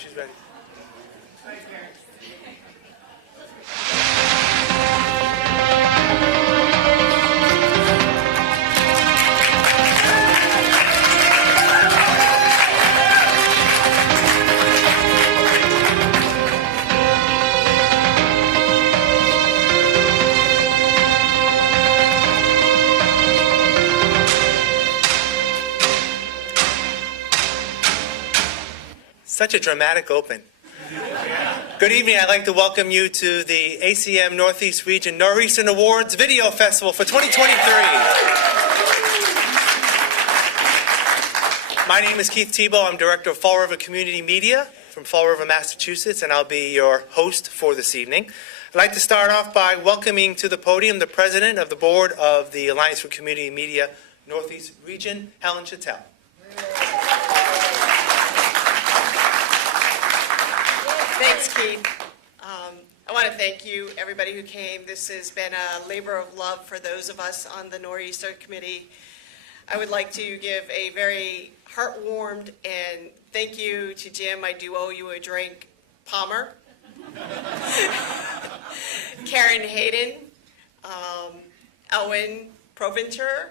she's ready. Such a dramatic open. Good evening. I'd like to welcome you to the ACM Northeast Region Northeastern Awards Video Festival for 2023. My name is Keith Tebow. I'm Director of Fall River Community Media from Fall River, Massachusetts, and I'll be your host for this evening. I'd like to start off by welcoming to the podium the President of the Board of the Alliance for Community Media Northeast Region, Helen Chattel. Thanks, Keith. I want to thank you, everybody who came. This has been a labor of love for those of us on the Nor'easter Committee. I would like to give a very heart-warmed and thank you to Jim. I do owe you a drink. Palmer. Karen Hayden. Elwin Provencher.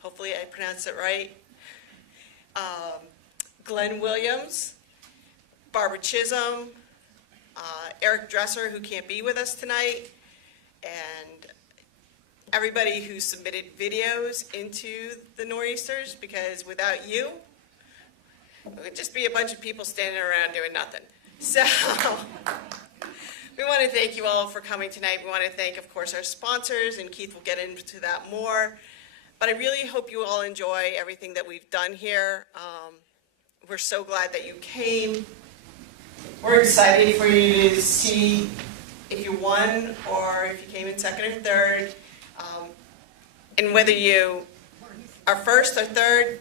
Hopefully I pronounced it right. Glenn Williams. Barbara Chisholm. Eric Dresser, who can't be with us tonight, and everybody who submitted videos into the Nor'easters, because without you, it would just be a bunch of people standing around doing nothing. So we want to thank you all for coming tonight. We want to thank, of course, our sponsors, and Keith will get into that more. But I really hope you all enjoy everything that we've done here. We're so glad that you came. We're excited for you to see if you won or if you came in second or third. And whether you are first or third,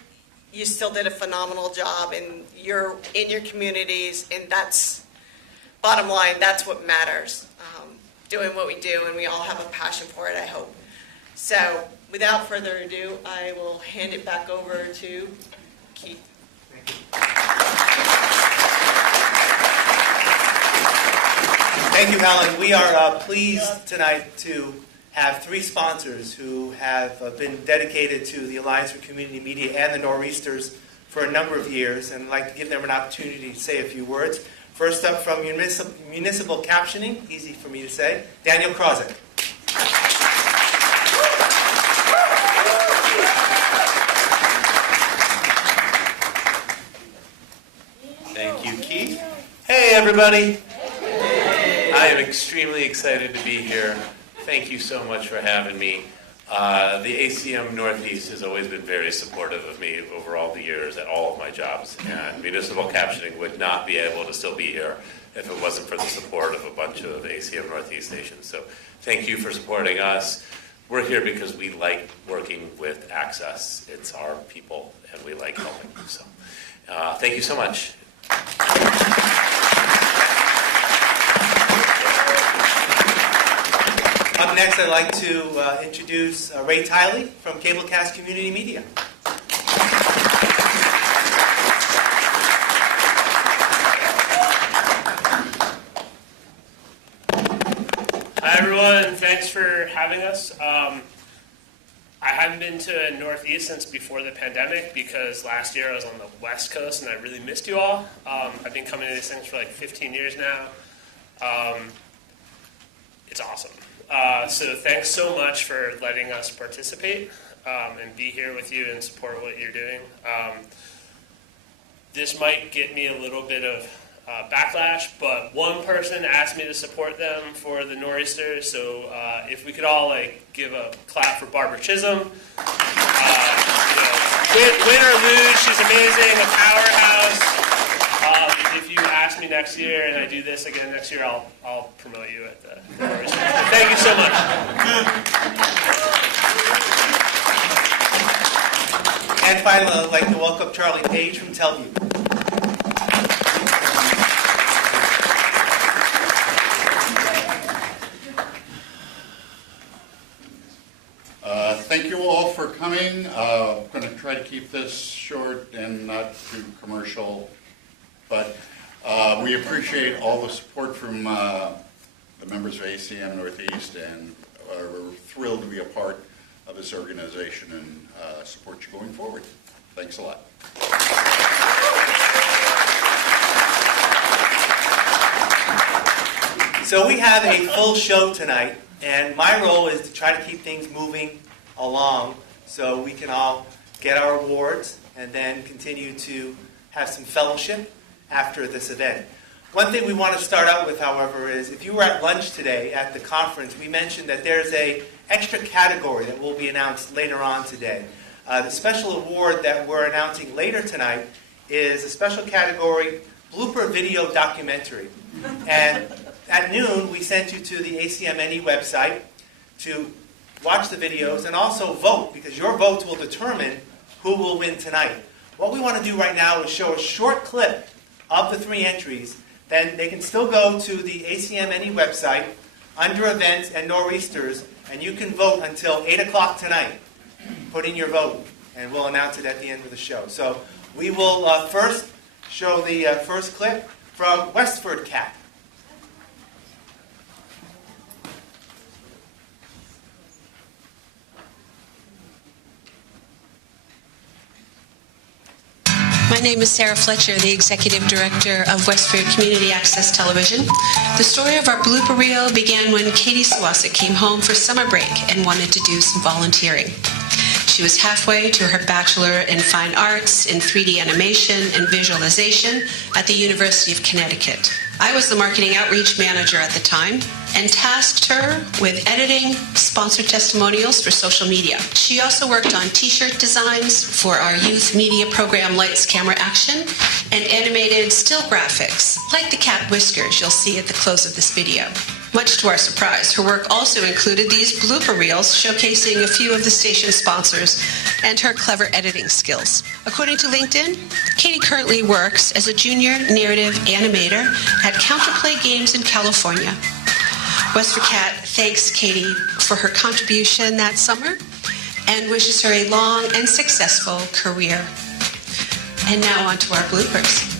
you still did a phenomenal job and you're in your communities, and that's, bottom line, that's what matters. Doing what we do, and we all have a passion for it, I hope. So without further ado, I will hand it back over to Keith. Thank you. Thank you, Helen. We are pleased tonight to have three sponsors who have been dedicated to the Alliance for Community Media and the Nor'easters for a number of years, and I'd like to give them an opportunity to say a few words. First up, from Municipal Captioning, easy for me to say, Daniel Krosick. Thank you, Keith. Hey, everybody. I am extremely excited to be here. Thank you so much for having me. The ACM Northeast has always been very supportive of me over all the years at all of my jobs, and Municipal Captioning would not be able to still be here if it wasn't for the support of a bunch of ACM Northeast stations. So thank you for supporting us. We're here because we like working with Access. It's our people, and we like helping. So thank you so much. Up next, I'd like to introduce Ray Tiley from Cablecast Community Media. Hi, everyone. Thanks for having us. I haven't been to Northeast since before the pandemic because last year I was on the West Coast and I really missed you all. I've been coming to these things for like 15 years now. It's awesome. So thanks so much for letting us participate and be here with you and support what you're doing. This might get me a little bit of backlash, but one person asked me to support them for the Nor'easters, so if we could all give a clap for Barbara Chisholm. Win or lose, she's amazing, a powerhouse. If you ask me next year and I do this again next year, I'll promote you at the Nor'easters. Thank you so much. And finally, I'd like to welcome Charlie Page from Teleview. Thank you all for coming. I'm going to try to keep this short and not too commercial, but We appreciate all the support from the members of ACM Northeast, and we're thrilled to be a part of this organization and support you going forward. Thanks a lot. So we have a full show tonight, and my role is to try to keep things moving along so we can all get our awards and then continue to have some fellowship after this event. One thing we want to start out with, however, is if you were at lunch today at the conference, we mentioned that there's an extra category that will be announced later on today. The special award that we're announcing later tonight is a special category, blooper video documentary. And at noon, we sent you to the ACM-NE website to watch the videos and also vote, because your votes will determine who will win tonight. What we want to do right now is show a short clip of the 3 entries. Then they can still go to the ACM-NE website under events and nor'easters, and you can vote until 8 o'clock tonight. Put in your vote, and we'll announce it at the end of the show. So we will first show the first clip from Westford Cat. My name is Sarah Fletcher, the Executive Director of Westford Community Access Television. The story of our blooper reel began when Katie Sawasik came home for summer break and wanted to do some volunteering. She was halfway to her Bachelor in Fine Arts in 3D animation and visualization at the University of Connecticut. I was the marketing outreach manager at the time and tasked her with editing sponsored testimonials for social media. She also worked on t-shirt designs for our youth media program Lights, Camera, Action, and animated still graphics, like the cat whiskers you'll see at the close of this video. Much to our surprise, her work also included these blooper reels showcasing a few of the station's sponsors and her clever editing skills. According to LinkedIn, Katie currently works as a junior narrative animator at Counterplay Games in California. Westford Cat thanks Katie for her contribution that summer and wishes her a long and successful career. And now on to our bloopers.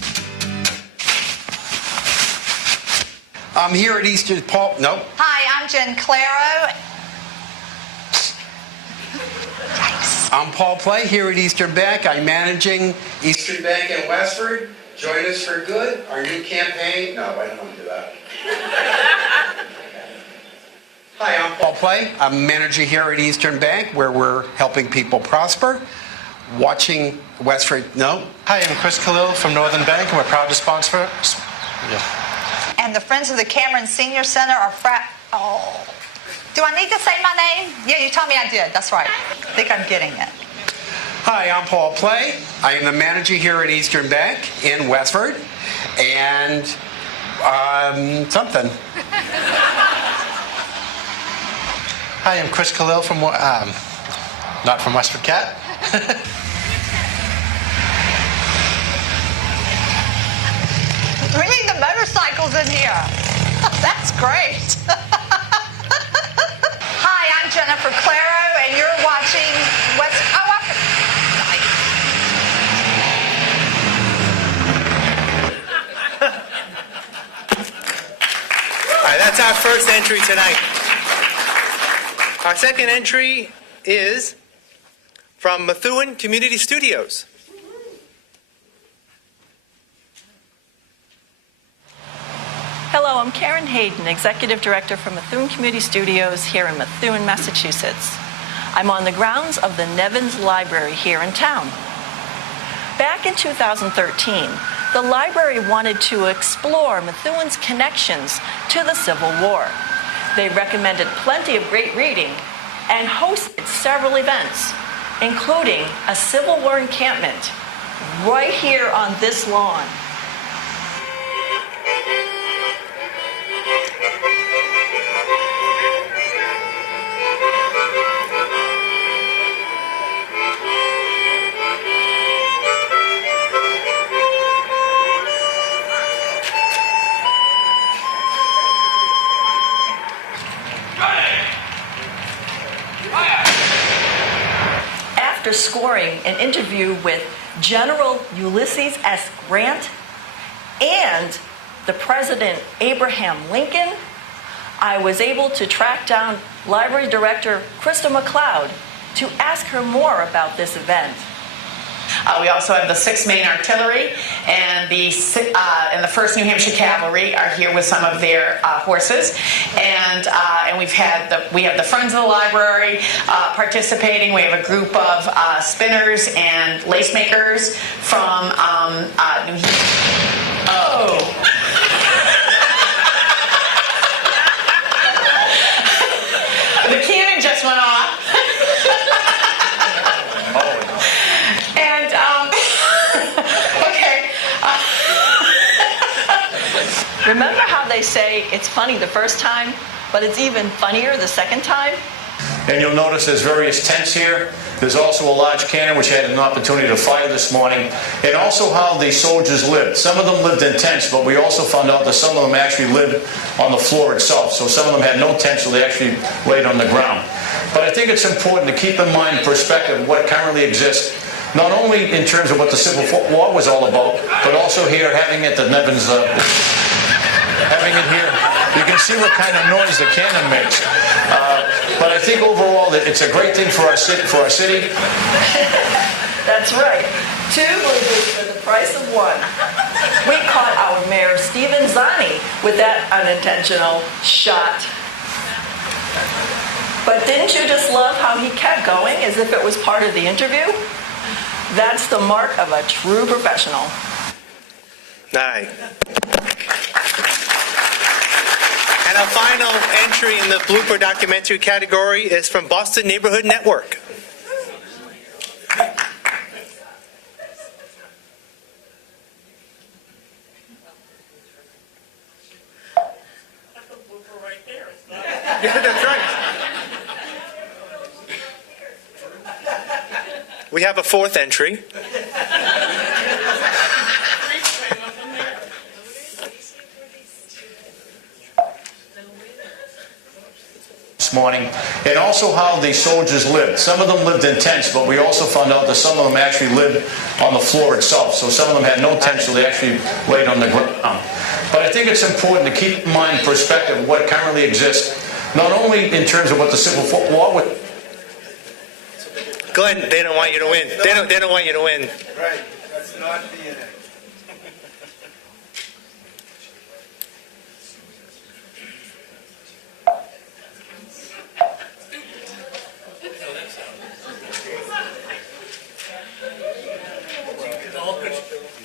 I'm here at Eastern Paul. Nope. Hi, I'm Jen Claro. Yikes. I'm Paul Play here at Eastern Bank. I'm managing Eastern Bank in Westford. Join us for good. Our new campaign. No, I don't want to do that. Hi, I'm Paul Play. I'm manager here at Eastern Bank, where we're helping people prosper. Watching Westford. No. Hi, I'm Chris Khalil from Northern Bank, and we're proud to sponsor. Yeah. And the Friends of the Cameron Senior Center are Oh. Do I need to say my name? Yeah, you told me I did. That's right. I think I'm getting it. Hi, I'm Paul Play. I am the manager here at Eastern Bank in Westford. And, something. Hi, I'm Chris Khalil from, not from Westford Cat. We need the motorcycles in here. That's great. Hi, I'm Jennifer Claro, and you're watching West. Oh, All right, that's our first entry tonight. Our second entry is from Methuen Community Studios. Hello, I'm Karen Hayden, Executive Director for Methuen Community Studios here in Methuen, Massachusetts. I'm on the grounds of the Nevins Library here in town. Back in 2013, the library wanted to explore Methuen's connections to the Civil War. They recommended plenty of great reading and hosted several events, including a Civil War encampment right here on this lawn. After scoring an interview with General Ulysses S. Grant and the President Abraham Lincoln, I was able to track down Library Director Krista McLeod to ask her more about this event. We also have the 6th Maine Artillery and the 1st New Hampshire Cavalry are here with some of their horses, and we have the Friends of the Library participating. We have a group of spinners and lace makers from New Hampshire. Oh. The cannon just went off. Remember how they say it's funny the first time, but it's even funnier the second time? And you'll notice there's various tents here. There's also a large cannon, which I had an opportunity to fire this morning. And also how the soldiers lived. Some of them lived in tents, but we also found out that some of them actually lived on the floor itself. So some of them had no tents, so they actually laid on the ground. But I think it's important to keep in mind perspective what currently exists, not only in terms of what the Civil War was all about, but also here having it at Nevins. Having it here, you can see what kind of noise the cannon makes. But I think overall that it's a great thing for our city. That's right. 2 bloopers for the price of 1. We caught our mayor, Stephen Zani, with that unintentional shot. But didn't you just love how he kept going as if it was part of the interview? That's the mark of a true professional. Nice. And our final entry in the blooper documentary category is from Boston Neighborhood Network. That's a blooper right there. Yeah, that's right. We have a 4th entry. This morning, and also how the soldiers lived. Some of them lived in tents, but we also found out that some of them actually lived on the floor itself. So some of them had no tents, so they actually laid on the ground. But I think it's important to keep in mind perspective what currently exists, not only in terms of what the Civil War was. Glenn, they don't want you to win. They don't want you to win. Right. That's not DNA.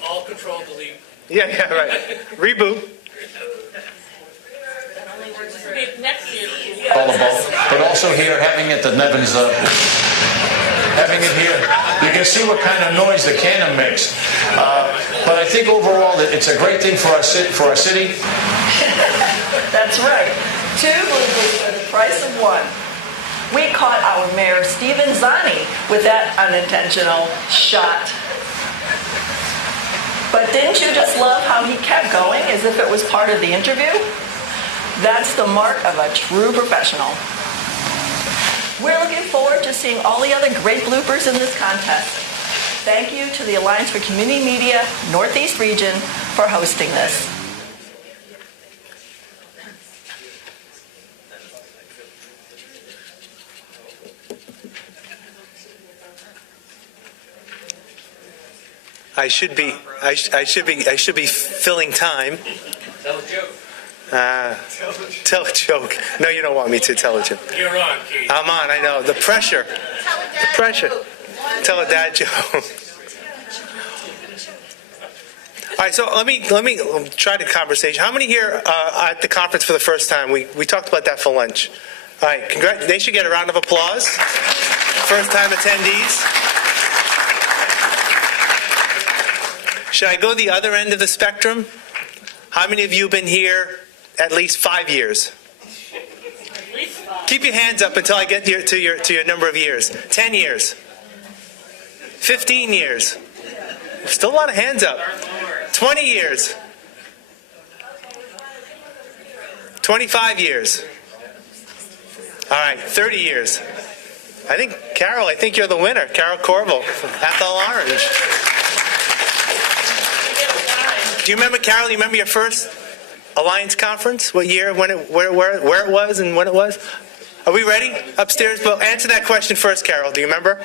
All control delete. Yeah, right. Reboot. All about, but also here having it at Nevins. Having it here, you can see what kind of noise the cannon makes. But I think overall that it's a great thing for our city. That's right. 2 bloopers for the price of 1. We caught our mayor, Stephen Zani, with that unintentional shot. But didn't you just love how he kept going as if it was part of the interview? That's the mark of a true professional. We're looking forward to seeing all the other great bloopers in this contest. Thank you to the Alliance for Community Media Northeast Region for hosting this. I should be filling time. Tell a joke. Tell a joke. No, you don't want me to tell a joke. You're on, Keith. I'm on, I know. The pressure. The pressure. Tell a dad joke. All right, so let me try the conversation. How many here at the conference for the first time? We talked about that for lunch. All right, they should get a round of applause. First time attendees. Should I go the other end of the spectrum? How many of you have been here at least 5 years? Keep your hands up until I get to your number of years. 10 years. 15 years. Still a lot of hands up. 20 years. 25 years. All right, 30 years. I think, Carol, you're the winner. Carol Corbel, Ethel Orange. Do you remember, Carol, you remember your first Alliance Conference? What year, when it, where it was and when it was? Are we ready upstairs? Well, answer that question first, Carol. Do you remember?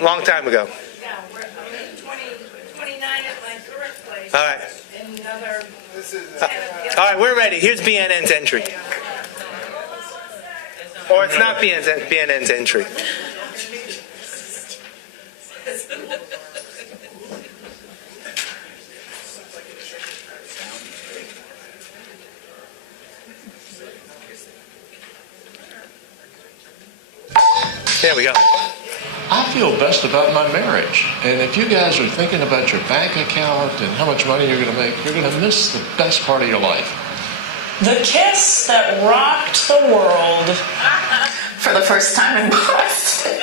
Long time ago. Yeah, I'm 29 at my current place. All right. And another. All right, we're ready. Here's BNN's entry. Or it's not BNN's entry. There we go. I feel best about my marriage. And if you guys are thinking about your bank account and how much money you're going to make, you're going to miss the best part of your life. The kiss that rocked the world for the first time in Boston.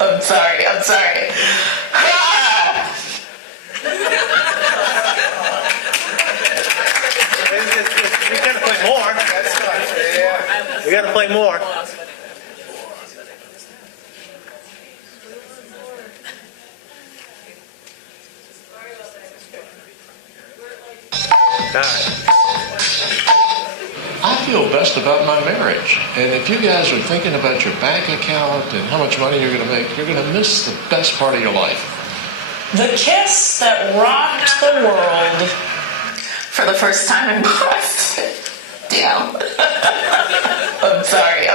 I'm sorry. We gotta play more. That's not fair. We gotta play more. All right. I feel best about my marriage. And if you guys are thinking about your bank account and how much money you're going to make, you're going to miss the best part of your life. The kiss that rocked the world for the first time in Boston. I'm sorry.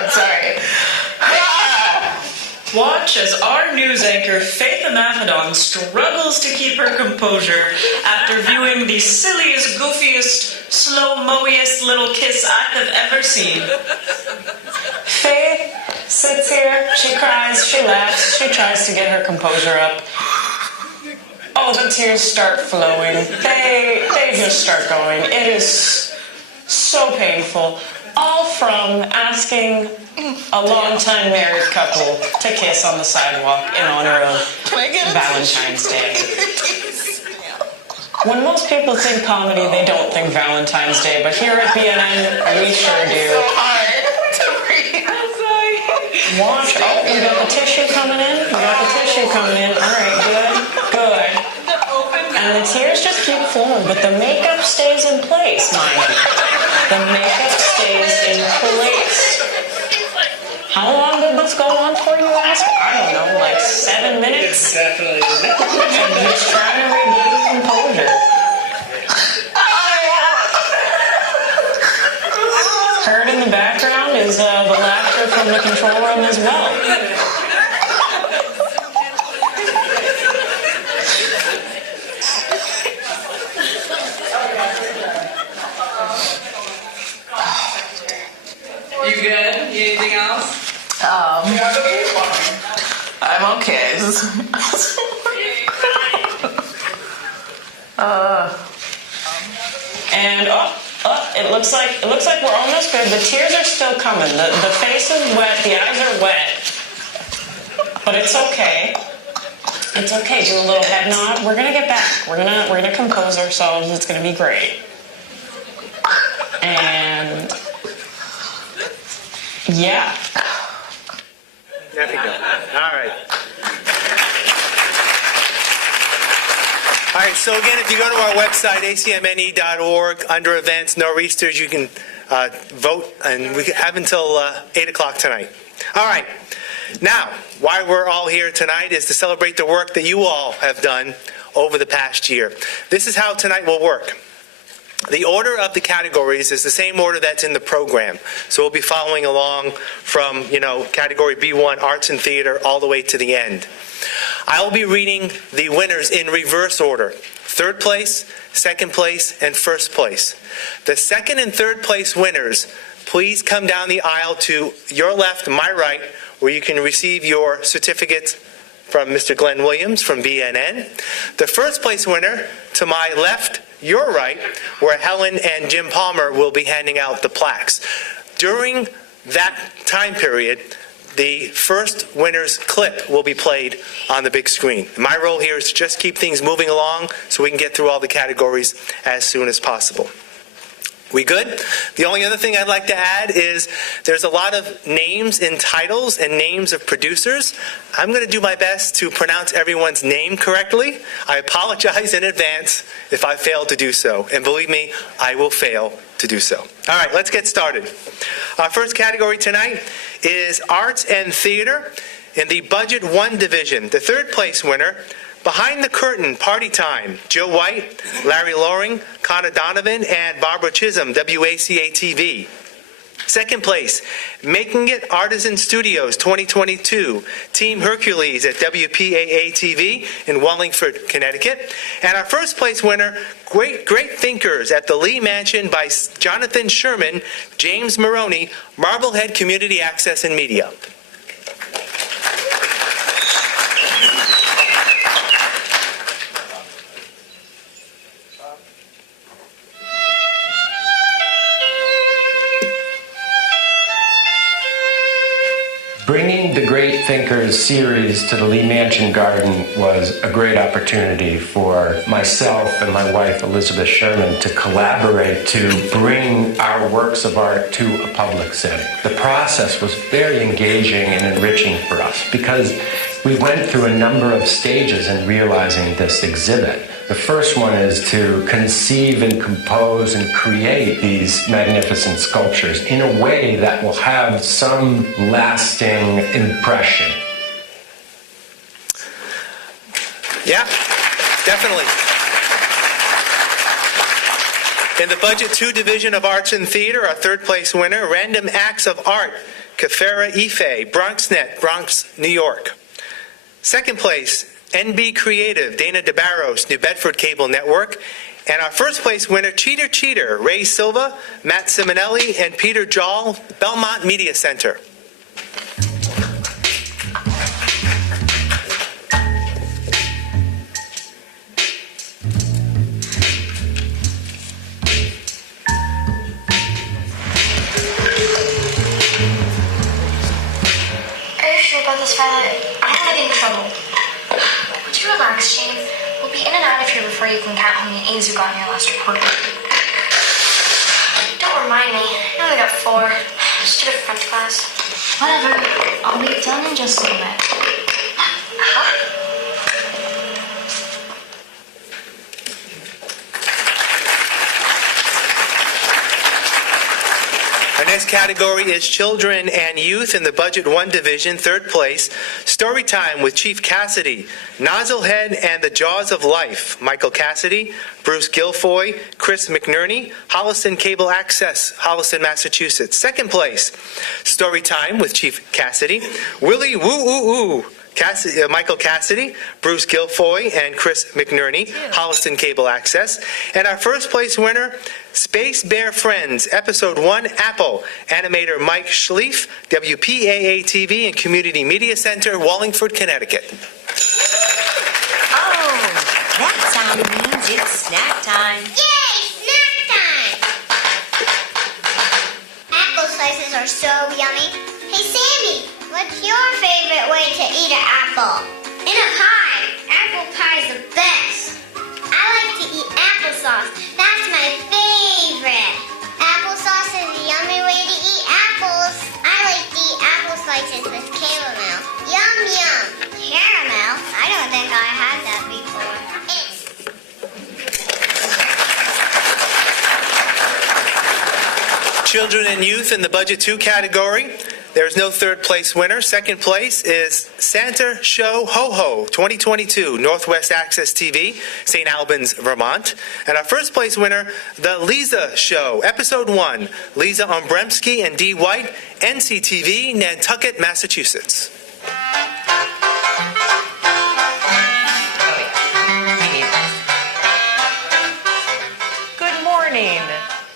Watch as our news anchor Faith Amathodon struggles to keep her composure after viewing the silliest, goofiest, slow-moiest little kiss I have ever seen. Faith sits here, she cries, she laughs, she tries to get her composure up. Oh, the tears start flowing. They just start going. It is so painful. All from asking a long-time married couple to kiss on the sidewalk in honor of Valentine's Day. When most people think comedy, they don't think Valentine's Day, but here at BNN, we sure do. Watch. Oh, you got the tissue coming in? All right, good. And the tears just keep flowing, but the makeup stays in place, mind you. The makeup stays in place. How long did this go on for, you ask? I don't know, like 7 minutes? Definitely. I'm just trying to regain composure. Heard in the background is the laughter from the control room as well. You good? Anything else? I'm okay. And it looks like we're almost good. The tears are still coming. The face is wet. The eyes are wet. But it's okay. It's okay. Do a little head nod. We're gonna get back. We're gonna compose ourselves. It's gonna be great. And yeah. There we go. All right. All right, so again, if you go to our website, acmne.org, under events, Nor'easters, you can vote, and we have until 8 o'clock tonight. All right. Now, why we're all here tonight is to celebrate the work that you all have done over the past year. This is how tonight will work. The order of the categories is the same order that's in the program. So we'll be following along from, category B1, Arts and Theater, all the way to the end. I will be reading the winners in reverse order. Third place, second place, and first place. The second and third place winners, please come down the aisle to your left, my right, where you can receive your certificates from Mr. Glenn Williams from BNN. The first place winner, to my left, your right, where Helen and Jim Palmer will be handing out the plaques. During that time period, the first winner's clip will be played on the big screen. My role here is to just keep things moving along so we can get through all the categories as soon as possible. We good? The only other thing I'd like to add is there's a lot of names in titles and names of producers. I'm going to do my best to pronounce everyone's name correctly. I apologize in advance if I fail to do so. And believe me, I will fail to do so. All right, let's get started. Our first category tonight is Arts and Theater in the Budget 1 division. The third place winner, Behind the Curtain, Party Time, Joe White, Larry Loring, Connor Donovan, and Barbara Chisholm, WACA-TV. Second place, Making It Artisan Studios 2022, Team Hercules at WPAA-TV in Wallingford, Connecticut. And our first place winner, Great Thinkers at the Lee Mansion by Jonathan Sherman, James Maroney, Marblehead Community Access and Media. Bringing the Great Thinkers series to the Lee Mansion Garden was a great opportunity for myself and my wife, Elizabeth Sherman, to collaborate to bring our works of art to a public setting. The process was very engaging and enriching for us because we went through a number of stages in realizing this exhibit. The first one is to conceive and compose and create these magnificent sculptures in a way that will have some lasting impression. Yeah, definitely. In the Budget 2 division of Arts and Theater, our third place winner, Random Acts of Art, Kefera Ife, BronxNet, Bronx, New York. Second place, NB Creative, Dana DeBarros, New Bedford Cable Network. And our first place winner, Cheater, Ray Silva, Matt Simonelli, and Peter Jall, Belmont Media Center. Are you sure about this, Violet? I don't want to get in trouble. Would you relax, Jane? We'll be in and out of here before you can count how many A's you got in your last report. Don't remind me. I only got 4. Just did a French class. Whatever. I'll be done in just a minute. Huh? Our next category is Children and Youth in the Budget 1 division, third place. Story Time with Chief Cassidy, Nozzlehead and the Jaws of Life, Michael Cassidy, Bruce Guilfoy, Chris McNerney, Holliston Cable Access, Holliston, Massachusetts. Second place, Story Time with Chief Cassidy, Willie Woo-Ooh-Ooh, Michael Cassidy, Bruce Guilfoy, and Chris McNerney, Holliston Cable Access. And our first place winner, Space Bear Friends, Episode 1, Apple, animator Mike Schlief, WPAA-TV and Community Media Center, Wallingford, Connecticut. Oh, that sound means it's snack time. Yay, snack time! Apple slices are so yummy. Hey, Sammy, what's your favorite way to eat an apple? In a pie. Apple pie is the best. I like to eat applesauce. That's my favorite. Applesauce is a yummy way to eat apples. I like to eat apple slices with caramel. Yum, yum. Caramel? I don't think I had that before. Children and Youth in the Budget 2 category. There's no third place winner. Second place is Santa Show Ho Ho 2022, Northwest Access TV, St. Albans, Vermont. And our first place winner, The Lisa Show, Episode 1, Lisa Ombremski and Dee White, NCTV, Nantucket, Massachusetts. Good morning.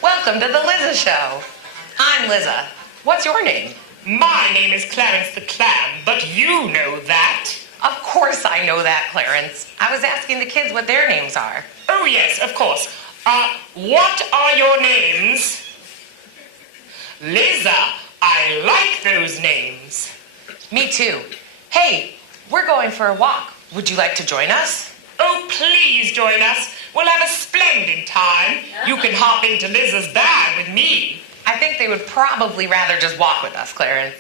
Welcome to the Liza Show. I'm Liza. What's your name? My name is Clarence the Clam, but you know that. Of course I know that, Clarence. I was asking the kids what their names are. Oh, yes, of course. What are your names? Liza, I like those names. Me too. Hey, we're going for a walk. Would you like to join us? Oh, please join us. We'll have a splendid time. You can hop into Liz's bag with me. I think they would probably rather just walk with us, Clarence.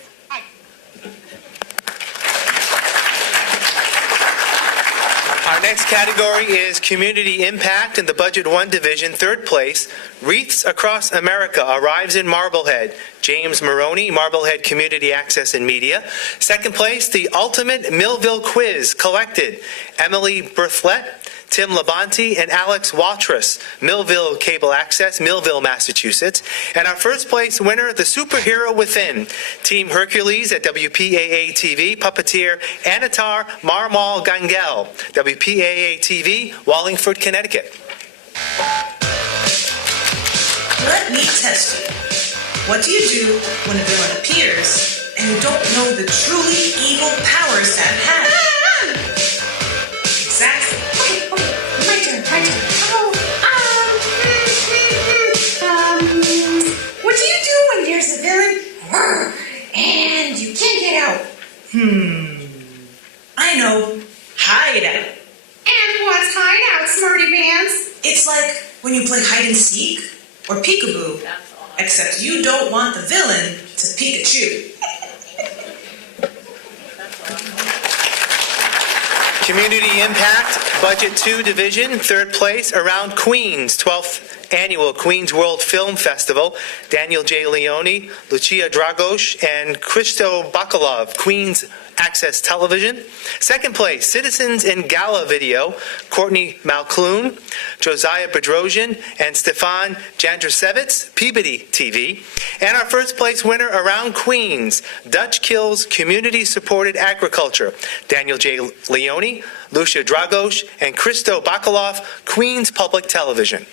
Our next category is Community Impact in the Budget 1 Division, third place. Wreaths Across America arrives in Marblehead. James Maroney, Marblehead Community Access and Media. Second place, the Ultimate Millville Quiz collected. Emily Berthlet, Tim Labonte, and Alex Waltrus, Millville Cable Access, Millville, Massachusetts. And our first place winner, the Superhero Within, Team Hercules at WPAA-TV, puppeteer Anatar Marmal Gangel, WPAA-TV, Wallingford, Connecticut. Let me test you. What do you do when a villain appears and you don't know the truly evil powers that have? Exactly. Okay, my turn. What do you do when there's a villain and you can't get out? I know. Hide out. And what's hide out, smarty pants? It's like when you play hide and seek or peekaboo. Except you don't want the villain to Pikachu. Community Impact, Budget 2 Division, third place, Around Queens, 12th Annual Queens World Film Festival. Daniel J. Leone, Lucia Dragos, and Christo Bakalov, Queens Access Television. Second place, Citizens in Gala Video, Courtney Malcloon, Josiah Bedrosian, and Stefan Jandrasevitz, Peabody TV. And our first place winner, Around Queens, Dutch Kills Community Supported Agriculture, Daniel J. Leone, Lucia Dragos, and Christo Bakalov, Queens Public Television.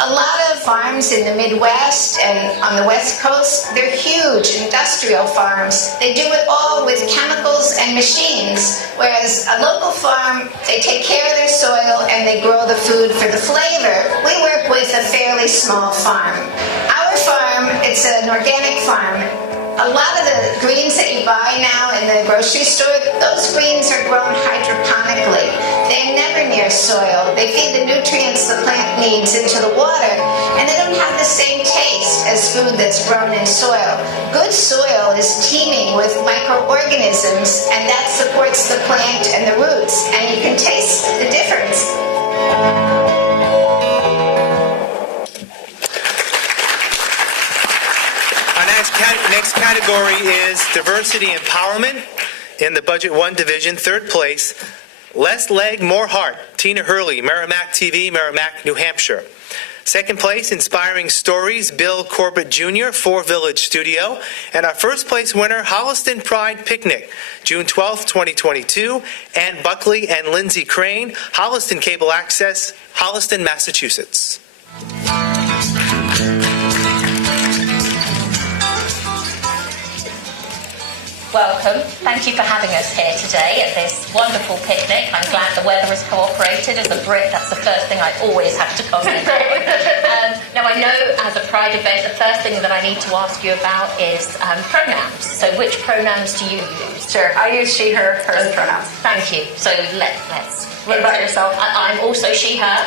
A lot of farms in the Midwest and on the West Coast, they're huge industrial farms. They do it all with chemicals and machines, whereas a local farm, they take care of their soil and they grow the food for the flavor. We work with a fairly small farm. Our farm, it's an organic farm. A lot of the greens that you buy now in the grocery store, those greens are grown hydroponically. They're never near soil. They feed the nutrients the plant needs into the water, and they don't have the same taste as food that's grown in soil. Good soil is teeming with microorganisms, and that supports the plant and the roots, and you can taste the difference. Next category is Diversity Empowerment in the Budget 1 Division, third place, Less Leg, More Heart, Tina Hurley, Merrimack TV, Merrimack, New Hampshire. Second place, Inspiring Stories, Bill Corbett Jr., Four Village Studio. And our first place winner, Holliston Pride Picnic, June 12th, 2022. Ann Buckley and Lindsay Crane, Holliston Cable Access, Holliston, Massachusetts. Welcome. Thank you for having us here today at this wonderful picnic. I'm glad the weather has cooperated. As a Brit, that's the first thing I always have to comment on. Now, I know as a Pride event, the first thing that I need to ask you about is pronouns. So which pronouns do you use? Sure, I use she, her, hers pronouns. Thank you. So let's What about yourself? I'm also she, her.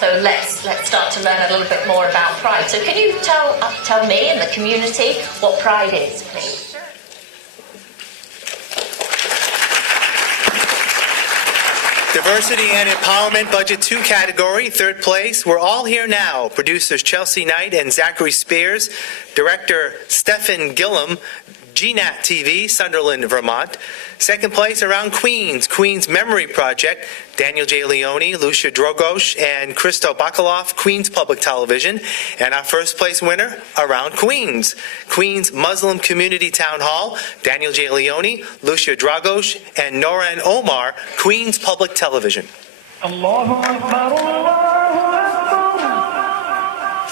So let's start to learn a little bit more about Pride. So can you tell me and the community what Pride is, please? Diversity and Empowerment, Budget 2 category, third place, We're All Here Now. Producers Chelsea Knight and Zachary Spears. Director Stephen Gillum, GNAT TV, Sunderland, Vermont. Second place, Around Queens, Queens Memory Project, Daniel J. Leone, Lucia Drogos, and Christo Bakalov, Queens Public Television. And our first place winner, Around Queens, Queens Muslim Community Town Hall, Daniel J. Leone, Lucia Dragos, and Noran Omar, Queens Public Television.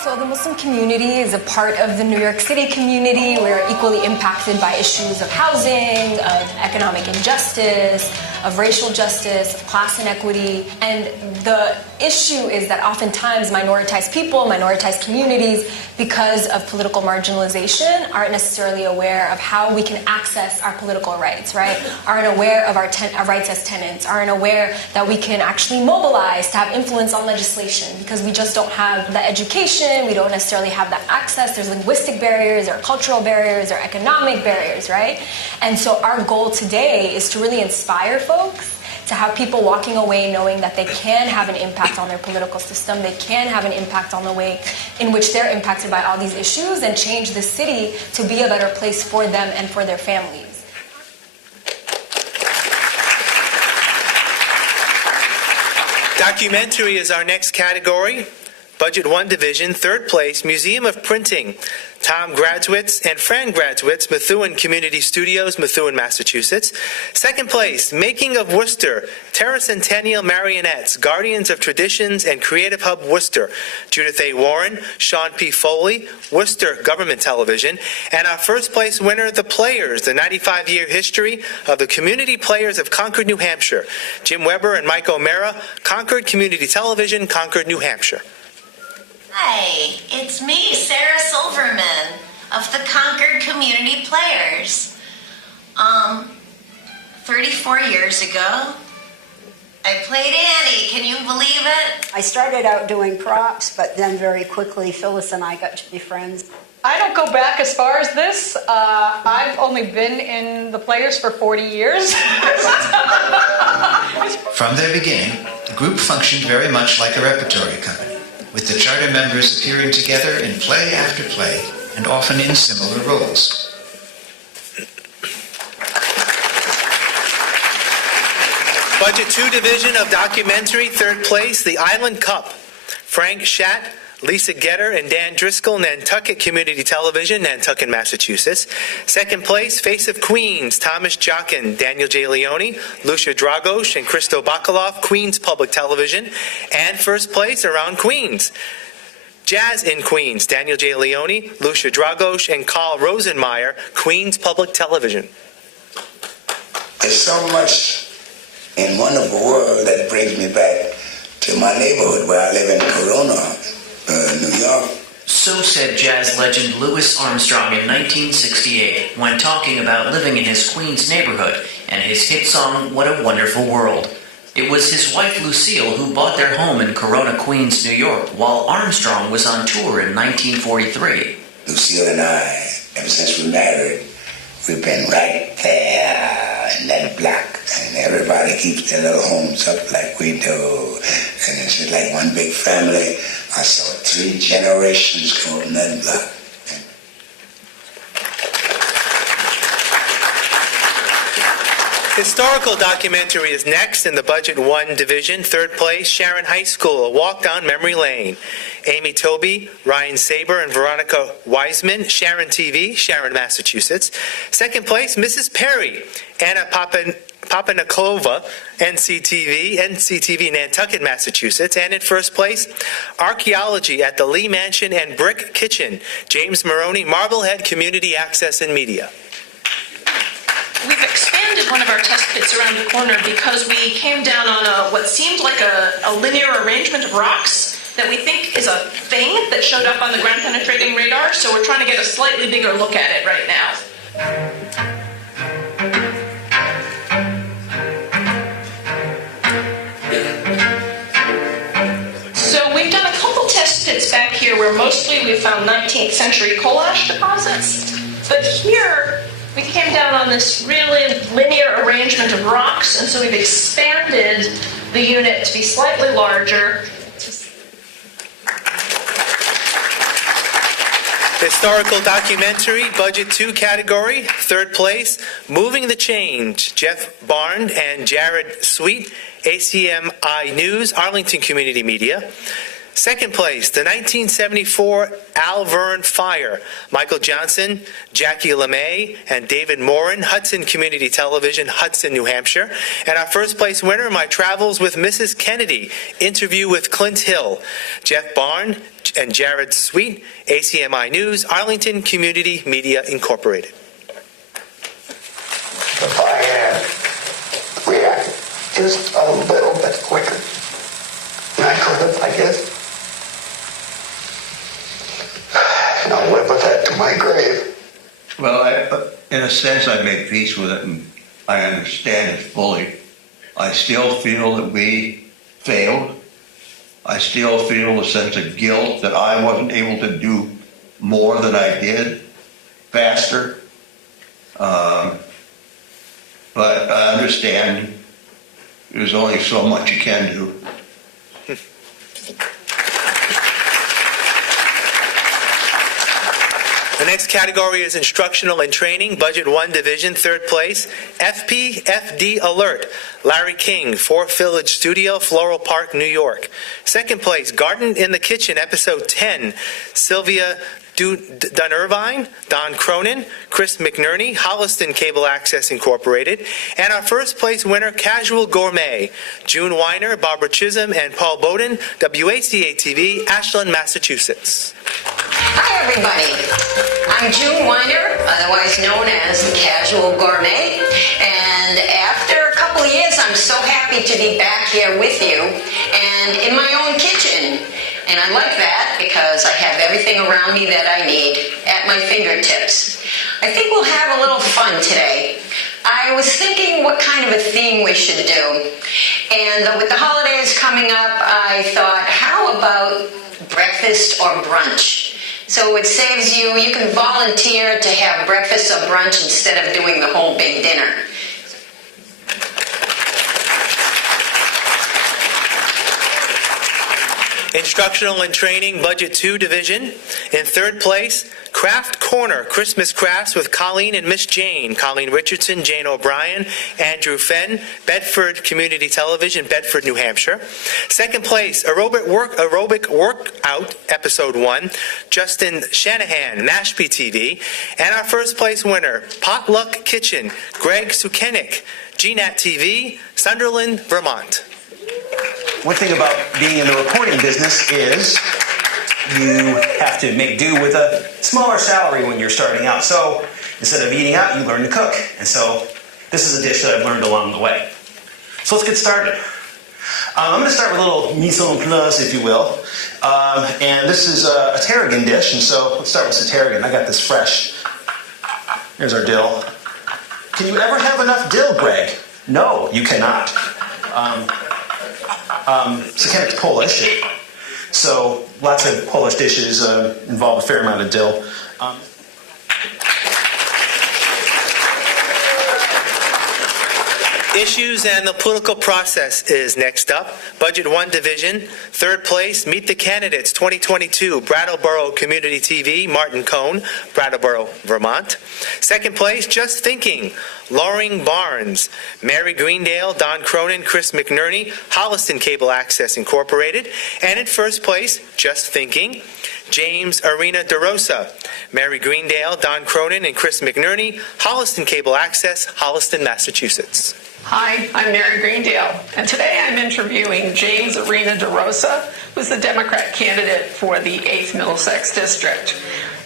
So the Muslim community is a part of the New York City community. We're equally impacted by issues of housing, of economic injustice, of racial justice, of class inequity. And the issue is that oftentimes minoritized people, minoritized communities, because of political marginalization, aren't necessarily aware of how we can access our political rights, right? Aren't aware of our rights as tenants, aren't aware that we can actually mobilize to have influence on legislation, because we just don't have the education, we don't necessarily have the access. There's linguistic barriers, or cultural barriers, or economic barriers, right? And so our goal today is to really inspire folks, to have people walking away knowing that they can have an impact on their political system, they can have an impact on the way in which they're impacted by all these issues, and change the city to be a better place for them and for their families. Documentary is our next category. Budget 1 Division, third place, Museum of Printing. Tom Graduates and Fran Graduates, Methuen Community Studios, Methuen, Massachusetts. Second place, Making of Worcester, Terracentennial Marionettes, Guardians of Traditions and Creative Hub Worcester. Judith A. Warren, Sean P. Foley, Worcester Government Television. And our first place winner, The Players, the 95-year history of the Community Players of Concord, New Hampshire. Jim Weber and Mike O'Mara, Concord Community Television, Concord, New Hampshire. Hi, it's me, Sarah Silverman of the Concord Community Players. 34 years ago, I played Annie. Can you believe it? I started out doing props, but then very quickly Phyllis and I got to be friends. I don't go back as far as this. I've only been in the Players for 40 years. From their beginning, the group functioned very much like a repertory company, with the charter members appearing together in play after play, and often in similar roles. Budget 2 Division of Documentary, third place, The Island Cup. Frank Schatt, Lisa Getter, and Dan Driscoll, Nantucket Community Television, Nantucket, Massachusetts. Second place, Face of Queens, Thomas Jockin, Daniel J. Leone, Lucia Dragos, and Christo Bakalov, Queens Public Television. And first place, Around Queens, Jazz in Queens, Daniel J. Leone, Lucia Dragos, and Carl Rosenmeyer, Queens Public Television. There's so much in wonderful world that brings me back to my neighborhood where I live in Corona, New York. So said jazz legend Louis Armstrong in 1968 when talking about living in his Queens neighborhood and his hit song, What a Wonderful World. It was his wife Lucille who bought their home in Corona, Queens, New York, while Armstrong was on tour in 1943. Lucille and I, ever since we married, we've been right there in that block. And everybody keeps their little homes up like we do. And it's just like one big family. I saw 3 generations come from that block. Historical documentary is next in the Budget 1 Division. Third place, Sharon High School, A Walk Down Memory Lane. Amy Toby, Ryan Saber, and Veronica Wiseman, Sharon TV, Sharon, Massachusetts. Second place, Mrs. Perry, Anna Papanikova, NCTV, Nantucket, Massachusetts. And in first place, Archaeology at the Lee Mansion and Brick Kitchen, James Maroney, Marblehead Community Access and Media. We've expanded one of our test pits around the corner because we came down on what seemed like a linear arrangement of rocks that we think is a thing that showed up on the ground penetrating radar, so we're trying to get a slightly bigger look at it right now. So we've done a couple test pits back here where mostly we found 19th century coal ash deposits, but here we came down on this really linear arrangement of rocks, and so we've expanded the unit to be slightly larger. Historical documentary, Budget 2 category, third place, Moving the Change, Jeff Barnes and Jared Sweet, ACM-NE News, Arlington Community Media. Second place, the 1974 Alverne Fire, Michael Johnson, Jackie LeMay, and David Morin, Hudson Community Television, Hudson, New Hampshire. And our first place winner, My Travels with Mrs. Kennedy, Interview with Clint Hill, Jeff Barnes and Jared Sweet, ACM-NE News, Arlington Community Media Incorporated. The fire, we are just a little bit quicker. And I could have, I guess. And I'll live with that to my grave. Well, in a sense, I make peace with it, and I understand it fully. I still feel that we failed. I still feel a sense of guilt that I wasn't able to do more than I did, faster. But I understand there's only so much you can do. The next category is Instructional and Training, Budget 1 Division, third place, FPFD Alert, Larry King, 4 Village Studio, Floral Park, New York. Second place, Garden in the Kitchen, Episode 10, Sylvia Dunirvine, Don Cronin, Chris McNerney, Holliston Cable Access Incorporated. And our first place winner, Casual Gourmet, June Weiner, Barbara Chisholm, and Paul Bowden, WHCA-TV, Ashland, Massachusetts. Hi, everybody. I'm June Weiner, otherwise known as Casual Gourmet. And after a couple of years, I'm so happy to be back here with you and in my own kitchen. And I like that because I have everything around me that I need at my fingertips. I think we'll have a little fun today. I was thinking what kind of a theme we should do. And with the holidays coming up, I thought, how about breakfast or brunch? So it saves you can volunteer to have breakfast or brunch instead of doing the whole big dinner. Instructional and Training, Budget 2 Division. In third place, Craft Corner, Christmas Crafts with Colleen and Miss Jane. Colleen Richardson, Jane O'Brien, Andrew Fenn, Bedford Community Television, Bedford, New Hampshire. Second place, Aerobic Workout, Episode 1, Justin Shanahan, Mashpee TV. And our first place winner, Potluck Kitchen, Greg Sukenik, GNAT TV, Sunderland, Vermont. One thing about being in the reporting business is you have to make do with a smaller salary when you're starting out. So instead of eating out, you learn to cook. And so this is a dish that I've learned along the way. So let's get started. I'm going to start with a little mise en place, if you will. And this is a tarragon dish. And so let's start with the tarragon. I got this fresh. Here's our dill. Can you ever have enough dill, Greg? No, you cannot. Sukenik's Polish, so lots of Polish dishes involve a fair amount of dill. Issues and the political process is next up. Budget 1 Division. Third place, Meet the Candidates 2022, Brattleboro Community TV, Martin Cohn, Brattleboro, Vermont. Second place, Just Thinking, Loring Barnes, Mary Greendale, Don Cronin, Chris McNerney, Holliston Cable Access Incorporated. And in first place, Just Thinking, James Arena DeRosa, Mary Greendale, Don Cronin, and Chris McNerney, Holliston Cable Access, Holliston, Massachusetts. Hi, I'm Mary Greendale, and today I'm interviewing James Arena DeRosa, who's the Democrat candidate for the 8th Middlesex District.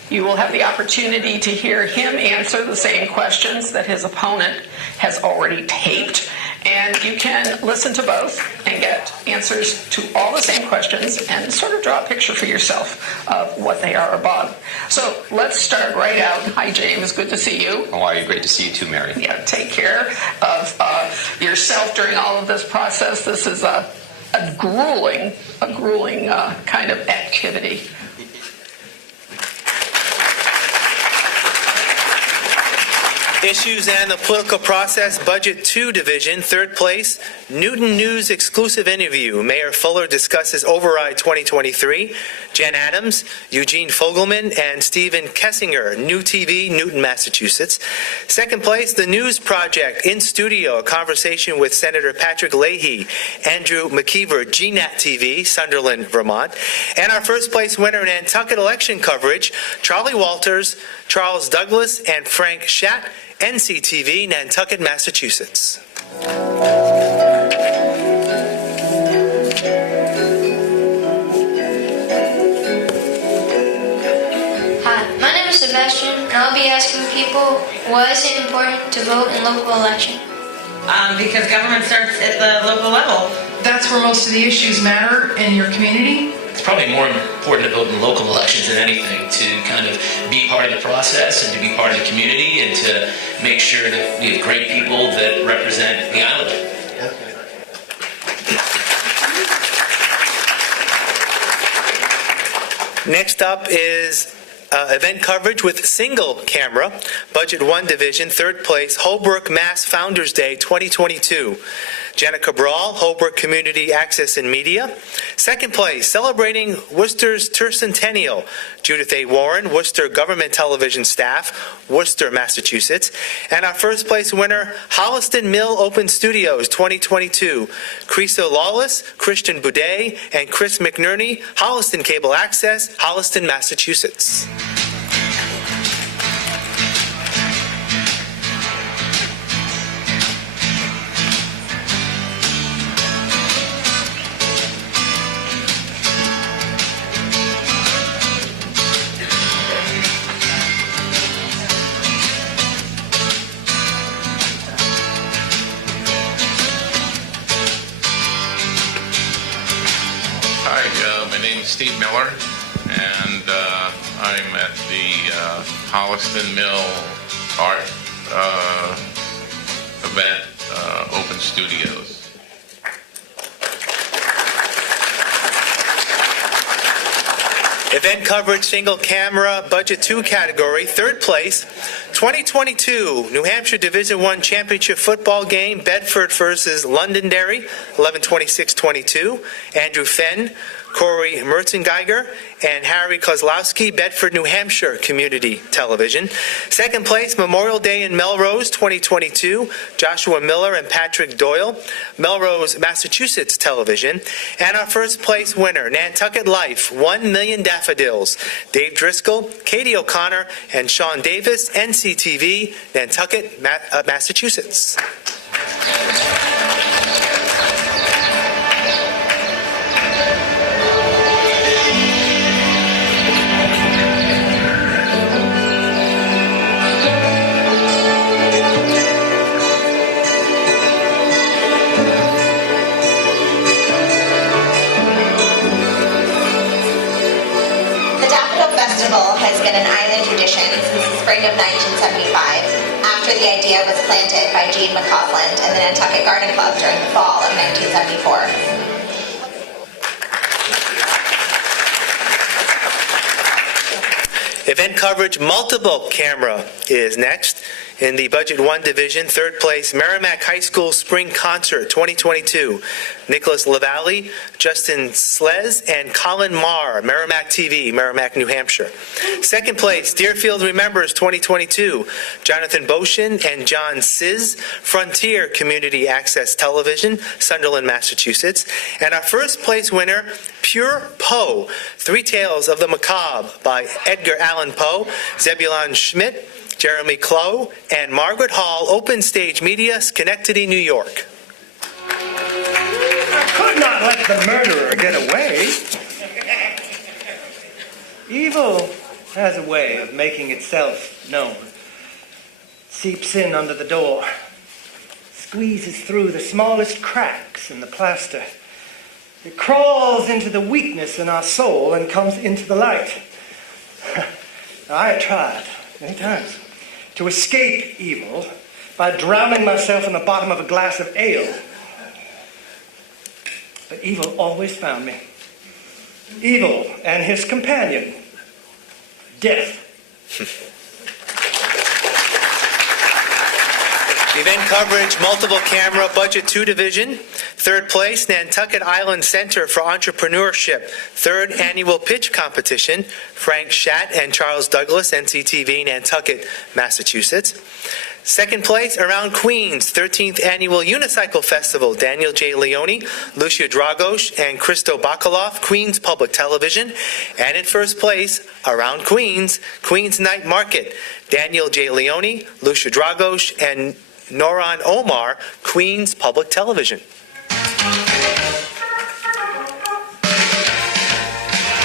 You will have the opportunity to hear him answer the same questions that his opponent has already taped, and you can listen to both and get answers to all the same questions and sort of draw a picture for yourself of what they are about. So let's start right out. Hi, James. Good to see you. How are you? Great to see you too, Mary. Yeah, take care of yourself during all of this process. This is a grueling kind of activity. Issues and the political process, Budget 2 Division, third place, Newton News exclusive interview. Mayor Fuller discusses Override 2023. Jen Adams, Eugene Fogelman, and Stephen Kessinger, New TV, Newton, Massachusetts. Second place, The News Project, in studio, a conversation with Senator Patrick Leahy, Andrew McKeever, GNAT TV, Sunderland, Vermont. And our first place winner in Nantucket election coverage, Charlie Walters, Charles Douglas, and Frank Schatt, NCTV, Nantucket, Massachusetts. Hi, my name is Sebastian, and I'll be asking people, why is it important to vote in local election? because government starts at the local level. That's where most of the issues matter in your community. It's probably more important to vote in local elections than anything, to kind of be part of the process and to be part of the community and to make sure that we have great people that represent the island. Next up is event coverage with single camera, Budget 1 Division, third place, Holbrook Mass Founders Day 2022. Jenna Cabral, Holbrook Community Access and Media. Second place, celebrating Worcester's tercentennial, Judith A. Warren, Worcester Government Television Staff, Worcester, Massachusetts. And our first place winner, Holliston Mill Open Studios 2022. Creso Lawless, Christian Boudet, and Chris McNerney, Holliston Cable Access, Holliston, Massachusetts. Steve Miller, and I'm at the Holliston Mill Art event, Open Studios. Event coverage, single camera, Budget 2 category, third place, 2022 New Hampshire Division I Championship Football Game, Bedford versus Londonderry, 11-26-22. Andrew Fenn, Corey Mertzengeiger, and Harry Kozlowski, Bedford, New Hampshire Community Television. Second place, Memorial Day in Melrose, 2022, Joshua Miller and Patrick Doyle, Melrose, Massachusetts Television. And our first place winner, Nantucket Life, 1 Million Daffodils, Dave Driscoll, Katie O'Connor, and Sean Davis, NCTV, Nantucket, Massachusetts. Has been an island tradition since the spring of 1975, after the idea was planted by Gene McCausland and the Nantucket Garden Club during the fall of 1974. Event coverage, multiple camera is next. In the Budget 1 Division, third place, Merrimack High School Spring Concert 2022. Nicholas Lavallee, Justin Slez, and Colin Marr, Merrimack TV, Merrimack, New Hampshire. Second place, Deerfield Remembers 2022. Jonathan Boshin and John Sizz, Frontier Community Access Television, Sunderland, Massachusetts. And our first place winner, Pure Poe, Three Tales of the Macabre by Edgar Allan Poe, Zebulon Schmidt, Jeremy Clough, and Margaret Hall, Open Stage Media, Schenectady, New York. I could not let the murderer get away. Evil has a way of making itself known. Seeps in under the door, squeezes through the smallest cracks in the plaster. It crawls into the weakness in our soul and comes into the light. I have tried many times to escape evil by drowning myself in the bottom of a glass of ale. But evil always found me. Evil and his companion, death. Event coverage, multiple camera, Budget 2 Division. Third place, Nantucket Island Center for Entrepreneurship. Third annual pitch competition, Frank Schatt and Charles Douglas, NCTV, Nantucket, Massachusetts. Second place, Around Queens, 13th Annual Unicycle Festival, Daniel J. Leone, Lucia Dragos, and Christo Bacaloff, Queens Public Television. And in first place, Around Queens, Queens Night Market, Daniel J. Leone, Lucia Dragos, and Noran Omar, Queens Public Television.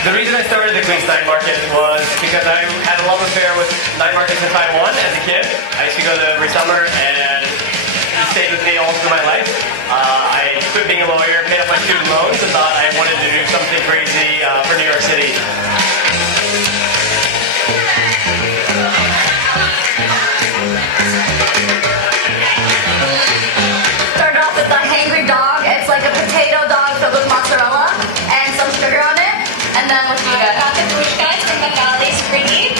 The reason I started the Queens Night Market was because I had a love affair with night markets in Taiwan as a kid. I used to go to every summer, and actually stayed with me all through my life. I quit being a lawyer, paid off my student loans, and thought I wanted to do something crazy for New York City. Started off with a hangry dog. It's like a potato dog filled with mozzarella and some sugar on it. And then what's you got? Got the Pushka from the Valley's Free.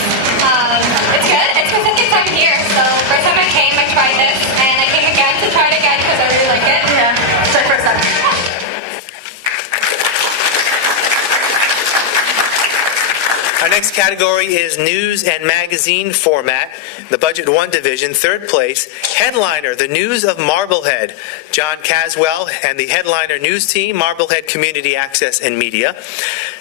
It's good. It's my second time here. So first time I came, I tried this, and I came again to try it again because I really like it. Yeah. So first time. Our next category is news and magazine format. The Budget 1 division, third place. Headliner, the news of Marblehead. John Caswell and the Headliner news team, Marblehead Community Access and Media.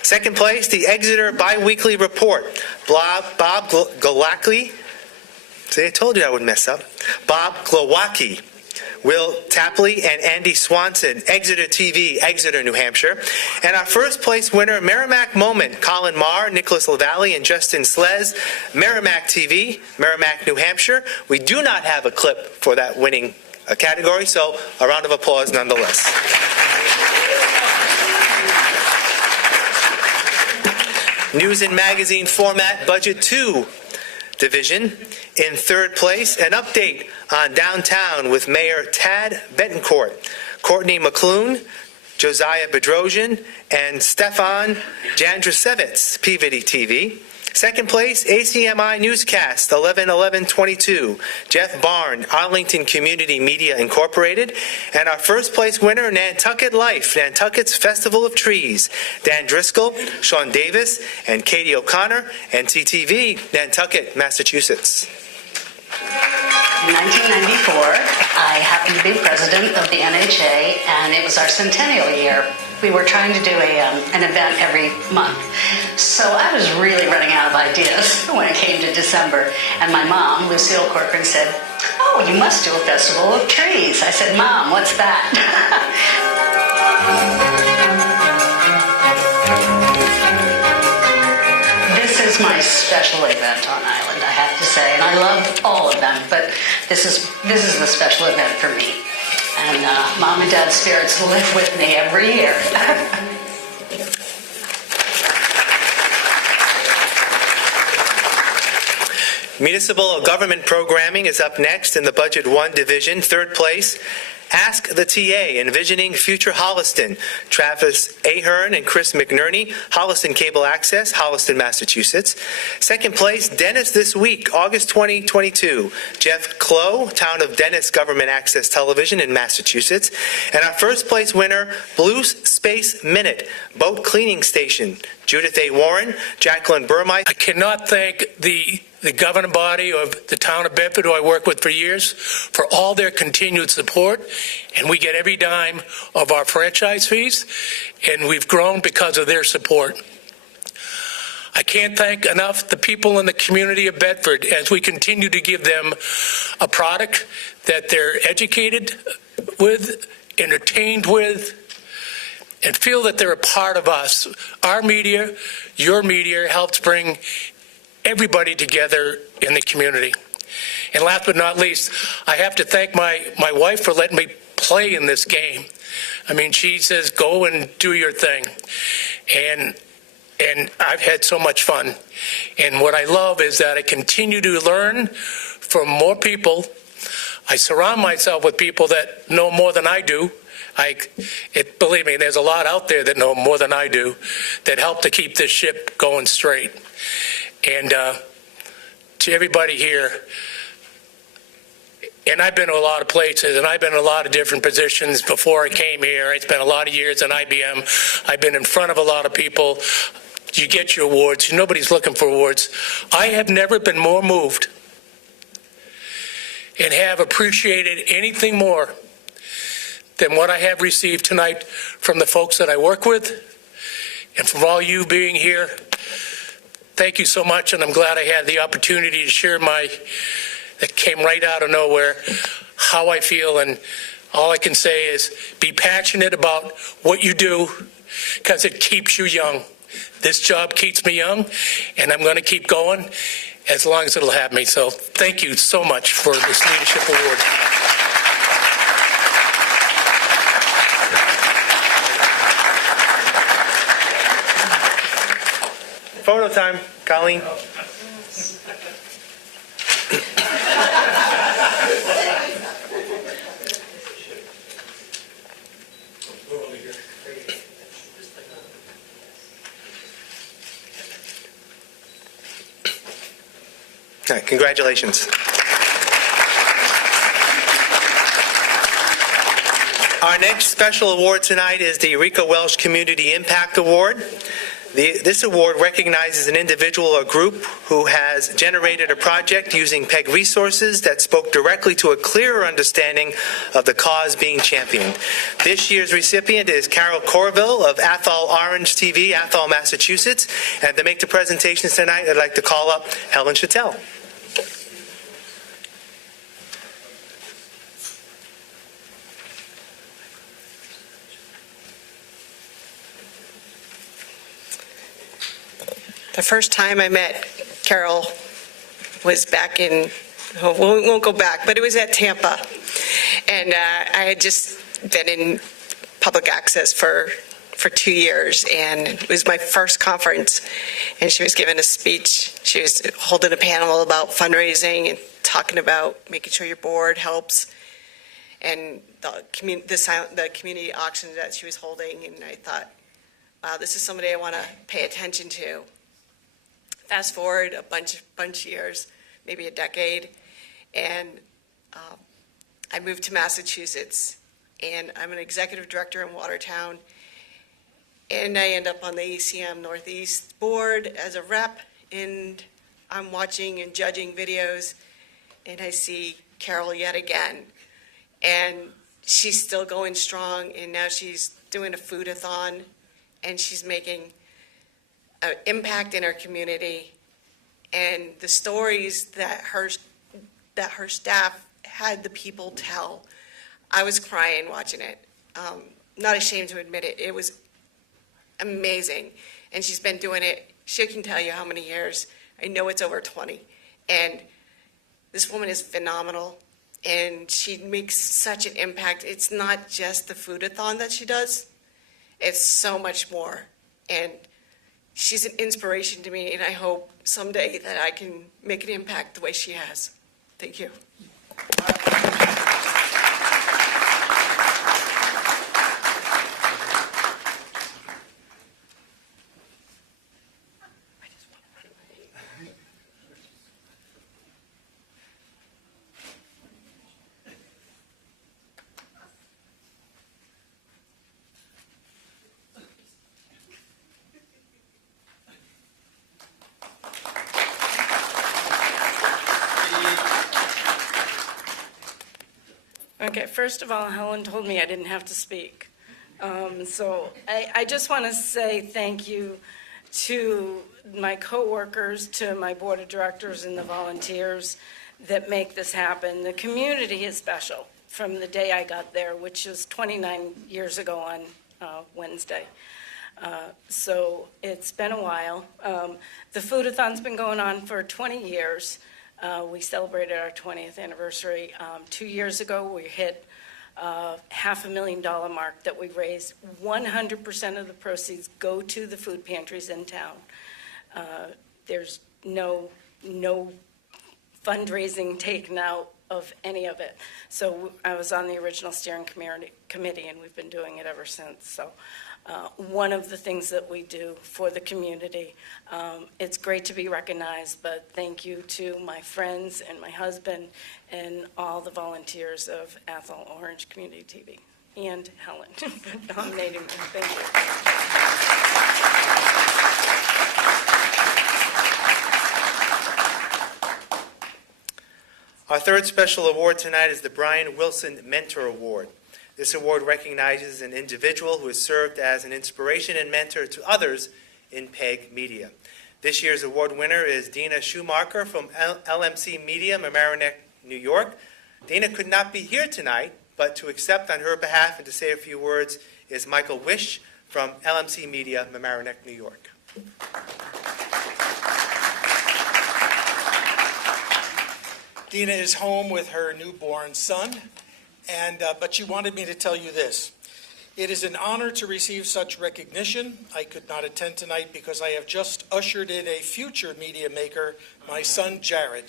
Second place, the Exeter Biweekly Report. Bob Glowacki. See, I told you I would mess up. Bob Glowacki. Will Tapley and Andy Swanson, Exeter TV, Exeter, New Hampshire. And our first place winner, Merrimack Moment, Colin Marr, Nicholas LaValle, and Justin Slez, Merrimack TV, Merrimack, New Hampshire. We do not have a clip for that winning category, so a round of applause nonetheless. News and magazine format, Budget 2 division. In third place, an update on downtown with Mayor Tad Betancourt, Courtney McClune, Josiah Bedrosian, and Stefan Jandrasevitz, Peabody TV. Second place, ACMI Newscast, 11/11/22, Jeff Barn, Arlington Community Media Incorporated. And our first place winner, Nantucket Life, Nantucket's Festival of Trees, Dan Driscoll, Sean Davis, and Katie O'Connor, NTTV, Nantucket, Massachusetts. In 1994, I happened to be president of the NHA, and it was our centennial year. We were trying to do an event every month. So I was really running out of ideas when it came to December. And my mom, Lucille Corcoran, said, "Oh, you must do a festival of trees." I said, "Mom, what's that?" This is my special event on island, I have to say. And I love all of them, but this is the special event for me. And Mom and Dad's spirits live with me every year. Municipal government programming is up next in the Budget 1 division. Third place, Ask the TA, Envisioning Future Holliston. Travis Ahern and Chris McNerney, Holliston Cable Access, Holliston, Massachusetts. Second place, Dennis This Week, August 2022. Jeff Clow, Town of Dennis Government Access Television in Massachusetts. And our first place winner, Blue Space Minute, Boat Cleaning Station. Judith A. Warren, Jacqueline Burmeister. I cannot thank the governing body of the town of Bedford, who I work with for years, for all their continued support. And we get every dime of our franchise fees, and we've grown because of their support. I can't thank enough the people in the community of Bedford as we continue to give them a product that they're educated with, entertained with, and feel that they're a part of us. Our media, your media, helps bring everybody together in the community. And last but not least, I have to thank my wife for letting me play in this game. I mean, she says, go and do your thing. And I've had so much fun. And what I love is that I continue to learn from more people. I surround myself with people that know more than I do. Believe me, there's a lot out there that know more than I do that help to keep this ship going straight. And to everybody here, and I've been to a lot of places, and I've been in a lot of different positions before I came here. I spent a lot of years in IBM. I've been in front of a lot of people. You get your awards. Nobody's looking for awards. I have never been more moved and have appreciated anything more than what I have received tonight from the folks that I work with and from all you being here. Thank you so much, and I'm glad I had the opportunity to share that came right out of nowhere, how I feel, and all I can say is be passionate about what you do because it keeps you young. This job keeps me young, and I'm going to keep going as long as it'll have me. So thank you so much for this leadership award. photo time, Colleen. All right, congratulations. Our next special award tonight is the Eureka Welsh Community Impact Award. This award recognizes an individual or group who has generated a project using PEG resources that spoke directly to a clearer understanding of the cause being championed. This year's recipient is Carol Corville of Athol Orange TV, Athol, Massachusetts. And to make the presentations tonight, I'd like to call up Helen Chattel. The first time I met Carol was back in, we won't go back, but it was at Tampa. And I had just been in public access for 2 years, and it was my first conference, and she was giving a speech. She was holding a panel about fundraising and talking about making sure your board helps, and the community auction that she was holding, and I thought, wow, this is somebody I want to pay attention to. Fast forward a bunch of years, maybe a decade, and I moved to Massachusetts, and I'm an executive director in Watertown, and I end up on the ACM Northeast board as a rep, and I'm watching and judging videos, and I see Carol yet again, and she's still going strong, and now she's doing a food-a-thon, and she's making impact in our community, and the stories that her staff had the people tell. I was crying watching it. Not ashamed to admit it. It was amazing, and she's been doing it. She can tell you how many years. I know it's over 20, and this woman is phenomenal, and she makes such an impact. It's not just the food-a-thon that she does. It's so much more, and she's an inspiration to me, and I hope someday that I can make an impact the way she has. Thank you. Okay, first of all, Helen told me I didn't have to speak. So I just want to say thank you to my coworkers, to my board of directors and the volunteers that make this happen. The community is special from the day I got there, which was 29 years ago on Wednesday. So it's been a while. The food-a-thon's been going on for 20 years. We celebrated our 20th anniversary 2 years ago. We hit $500,000 mark that we raised. 100% of the proceeds go to the food pantries in town. There's no fundraising taken out of any of it. So I was on the original steering committee, and we've been doing it ever since. So one of the things that we do for the community, it's great to be recognized, but thank you to my friends and my husband and all the volunteers of Athol Orange Community TV, and Helen for nominating me. Thank you. Our third special award tonight is the Brian Wilson Mentor Award. This award recognizes an individual who has served as an inspiration and mentor to others in PEG media. This year's award winner is Dina Schumacher from LMC Media, Mamaroneck, New York. Dina could not be here tonight, but to accept on her behalf and to say a few words is Michael Wish from LMC Media, Mamaroneck, New York. Dina is home with her newborn son, but she wanted me to tell you this. It is an honor to receive such recognition. I could not attend tonight because I have just ushered in a future media maker, my son Jared.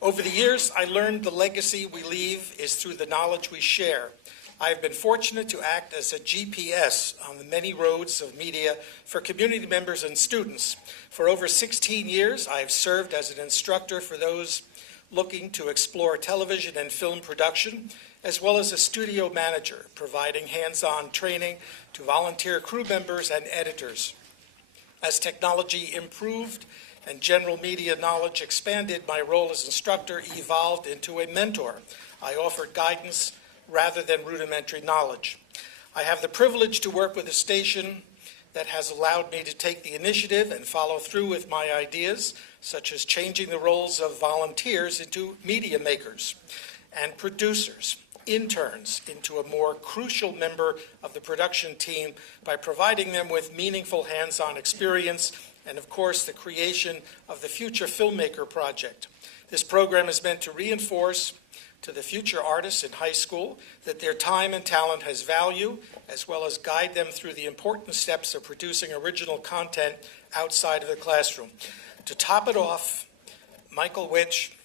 Over the years, I learned the legacy we leave is through the knowledge we share. I have been fortunate to act as a GPS on the many roads of media for community members and students. For over 16 years, I have served as an instructor for those looking to explore television and film production, as well as a studio manager, providing hands-on training to volunteer crew members and editors. As technology improved and general media knowledge expanded, my role as instructor evolved into a mentor. I offered guidance rather than rudimentary knowledge. I have the privilege to work with a station that has allowed me to take the initiative and follow through with my ideas, such as changing the roles of volunteers into media makers and producers, interns into a more crucial member of the production team by providing them with meaningful hands-on experience and, of course, the creation of the Future Filmmaker Project. This program is meant to reinforce to the future artists in high school that their time and talent has value, as well as guide them through the important steps of producing original content outside of the classroom. To top it off, Michael Witch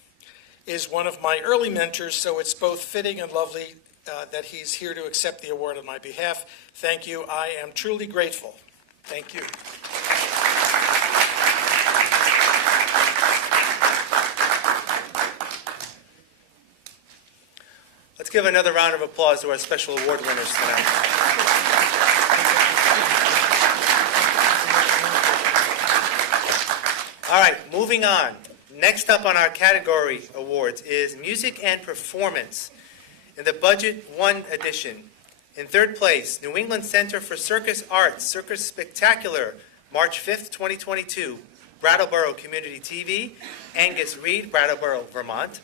is one of my early mentors, so it's both fitting and lovely that he's here to accept the award on my behalf. Thank you. I am truly grateful. Thank you. Let's give another round of applause to our special award winners tonight. All right, moving on. Next up on our category awards is Music and Performance in the Budget 1 edition. In third place, New England Center for Circus Arts, Circus Spectacular, March 5th, 2022, Brattleboro Community TV, Angus Reid, Brattleboro, Vermont.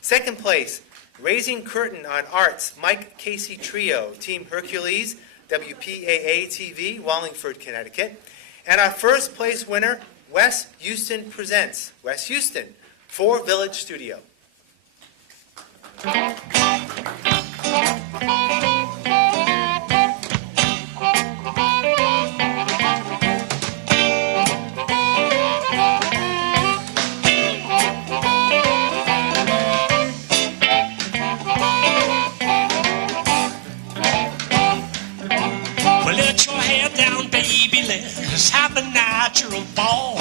Second place, Raising Curtain on Arts, Mike Casey Trio, Team Hercules, WPAA TV, Wallingford, Connecticut. And our first place winner, Wes Houston Presents, Wes Houston, for Village Studio. Let's have a natural fall.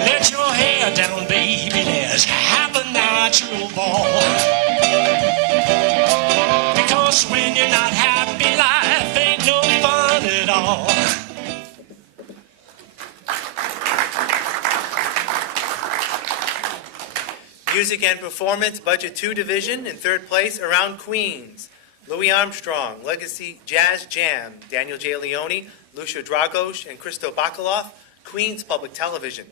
Let your hair down, baby. Let's have a natural ball. Because when you're not happy, life ain't no fun at all. Music and Performance, Budget 2 Division, in third place, Around Queens, Louis Armstrong, Legacy Jazz Jam, Daniel J. Leone, Lucia Dragos, and Christo Bacaloff, Queens Public Television.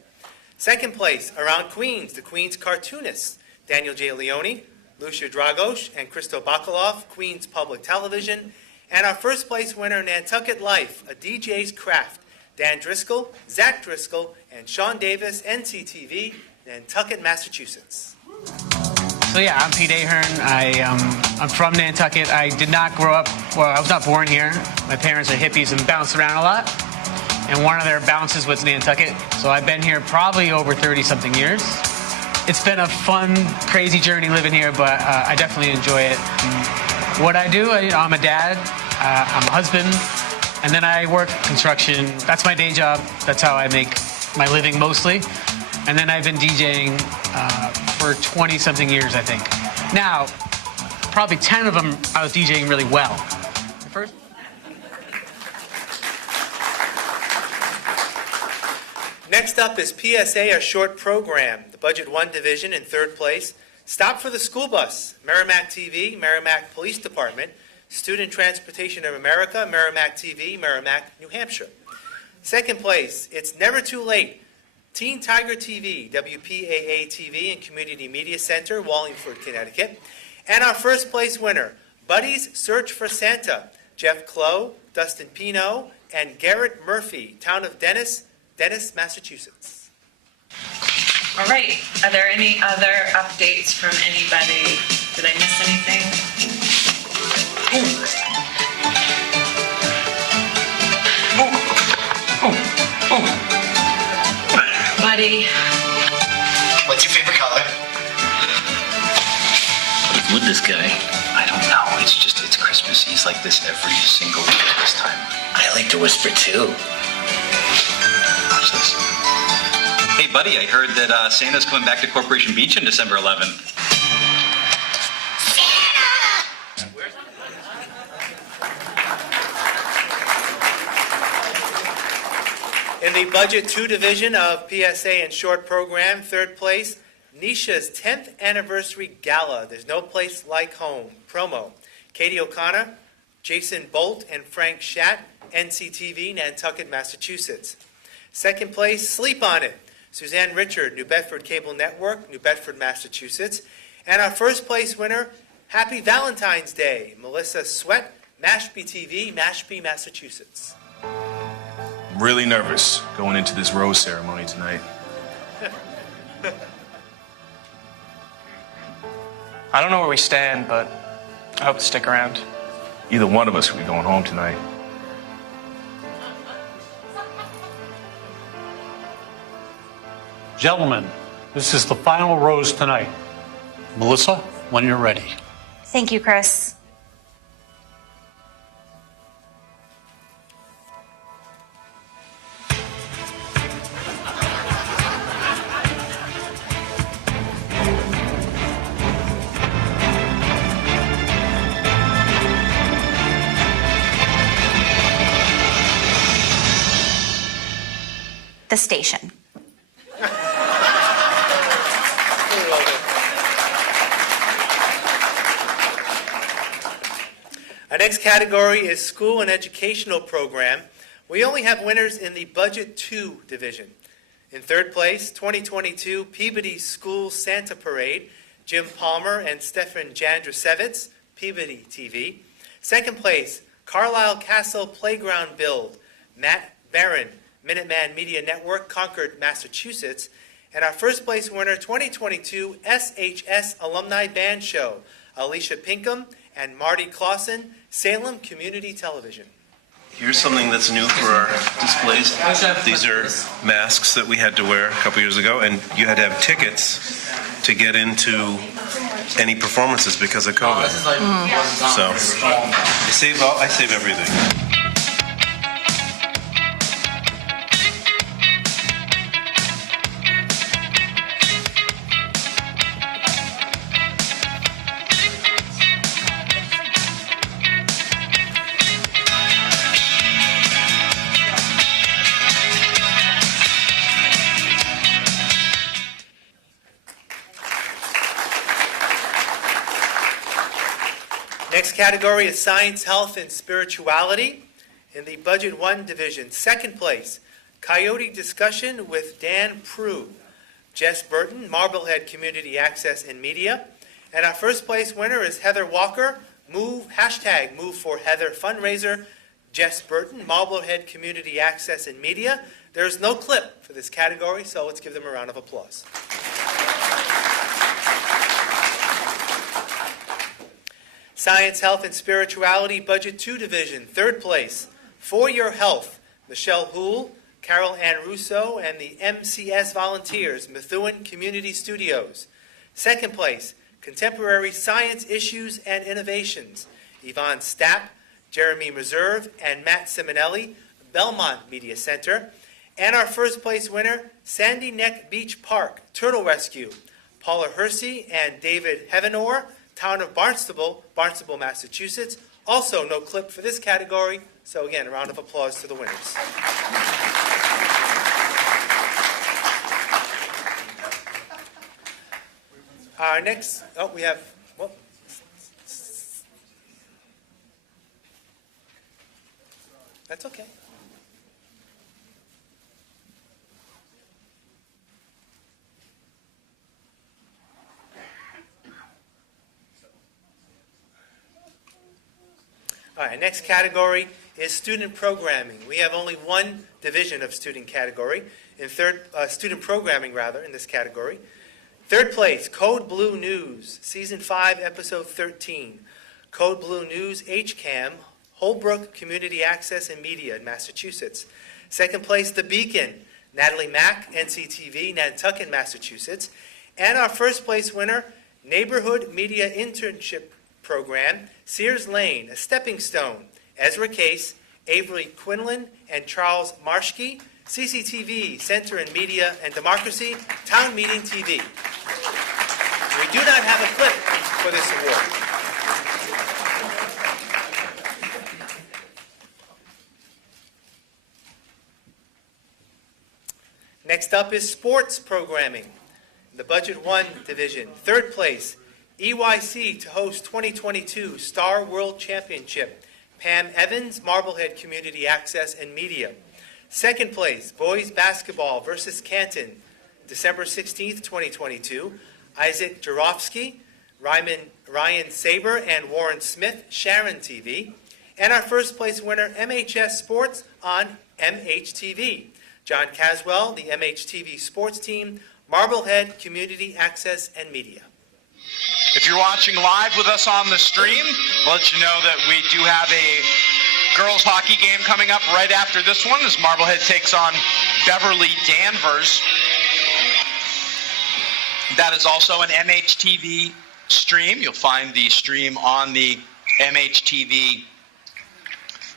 Second place, Around Queens, the Queens Cartoonists, Daniel J. Leone, Lucia Dragos, and Christo Bacaloff, Queens Public Television. And our first place winner, Nantucket Life, a DJ's Craft, Dan Driscoll, Zach Driscoll, and Sean Davis, NCTV, Nantucket, Massachusetts. So yeah, I'm Pete Ahern. I'm from Nantucket. I did not grow up, well, I was not born here. My parents are hippies and bounce around a lot. And one of their bounces was Nantucket. So I've been here probably over 30-something years. It's been a fun, crazy journey living here, but I definitely enjoy it. What I do, I'm a dad, I'm a husband, and then I work construction. That's my day job. That's how I make my living mostly. And then I've been DJing for 20-something years, I think. Now, probably 10 of them I was DJing really well. First. Next up is PSA, a short program. The Budget 1 Division in third place. Stop for the School Bus, Merrimack TV, Merrimack Police Department, Student Transportation of America, Merrimack TV, Merrimack, New Hampshire. Second place, It's Never Too Late, Teen Tiger TV, WPAA TV and Community Media Center, Wallingford, Connecticut. And our first place winner, Buddy's Search for Santa, Jeff Clough, Dustin Pino, and Garrett Murphy, town of Dennis, Massachusetts. All right, are there any other updates from anybody? Did I miss anything? Buddy. What's your favorite color? What's with this guy? I don't know. It's Christmas. He's like this every single week at this time. I like to whisper too. Watch this. Hey, buddy, I heard that Santa's coming back to Corporation Beach on December 11th. In the Budget 2 division of PSA and Short Program, third place, Nisha's 10th Anniversary Gala, There's No Place Like Home, promo. Katie O'Connor, Jason Bolt, and Frank Schatt, NCTV, Nantucket, Massachusetts. Second place, Sleep On It, Suzanne Richard, New Bedford Cable Network, New Bedford, Massachusetts. And our first place winner, Happy Valentine's Day, Melissa Sweat, Mashpee TV, Mashpee, Massachusetts. I'm really nervous going into this rose ceremony tonight. I don't know where we stand, but I hope to stick around. Either one of us will be going home tonight. Gentlemen, this is the final rose tonight. Melissa, when you're ready. Thank you, Chris. The station. Our next category is School and Educational Program. We only have winners in the Budget 2 division. In third place, 2022 Peabody School Santa Parade, Jim Palmer and Stefan Jandrasevitz, Peabody TV. Second place, Carlisle Castle Playground Build, Matt Barron, Minuteman Media Network, Concord, Massachusetts. And our first place winner, 2022 SHS Alumni Band Show, Alicia Pinkham and Marty Clausen, Salem Community Television. Here's something that's new for our displays. These are masks that we had to wear a couple years ago, and you had to have tickets to get into any performances because of COVID. So I save everything. Next category is Science, Health, and Spirituality. In the Budget 1 division, second place, Coyote Discussion with Dan Prue, Jess Burton, Marblehead Community Access and Media. And our first place winner is Heather Walker, Move for Heather fundraiser, Jess Burton, Marblehead Community Access and Media. There's no clip for this category, so let's give them a round of applause. Science, Health, and Spirituality, Budget 2 division, third place, For Your Health, Michelle Houle, Carol Ann Russo, and the MCS Volunteers, Methuen Community Studios. Second place, Contemporary Science Issues and Innovations, Yvonne Stapp, Jeremy Reserve, and Matt Simonelli, Belmont Media Center. And our first place winner, Sandy Neck Beach Park, Turtle Rescue, Paula Hersey and David Heavenor, Town of Barnstable, Massachusetts. Also, no clip for this category. So again, a round of applause to the winners. Our next, we have, that's okay. All right, next category is student programming. We have only one division of student category, student programming in this category. Third place, Code Blue News, Season 5, Episode 13. Code Blue News HCAM, Holbrook Community Access and Media in Massachusetts. Second place, The Beacon, Natalie Mack, NCTV, Nantucket, Massachusetts. And our first place winner, Neighborhood Media Internship Program, Sears Lane, A Stepping Stone, Ezra Case, Avery Quinlan, and Charles Marshke, CCTV, Center in Media and Democracy, Town Meeting TV. We do not have a clip for this award. Next up is sports programming. The Budget 1 division. Third place, EYC to host 2022 Star World Championship. Pam Evans, Marblehead Community Access and Media. Second place, boys basketball versus Canton, December 16th, 2022. Isaac Jarofsky, Ryan Saber, and Warren Smith, Sharon TV. And our first place winner, MHS Sports on MHTV. John Caswell, the MHTV Sports Team, Marblehead Community Access and Media. If you're watching live with us on the stream, we'll let you know that we do have a girls hockey game coming up right after this one as Marblehead takes on Beverly Danvers. That is also an MHTV stream. You'll find the stream on the MHTV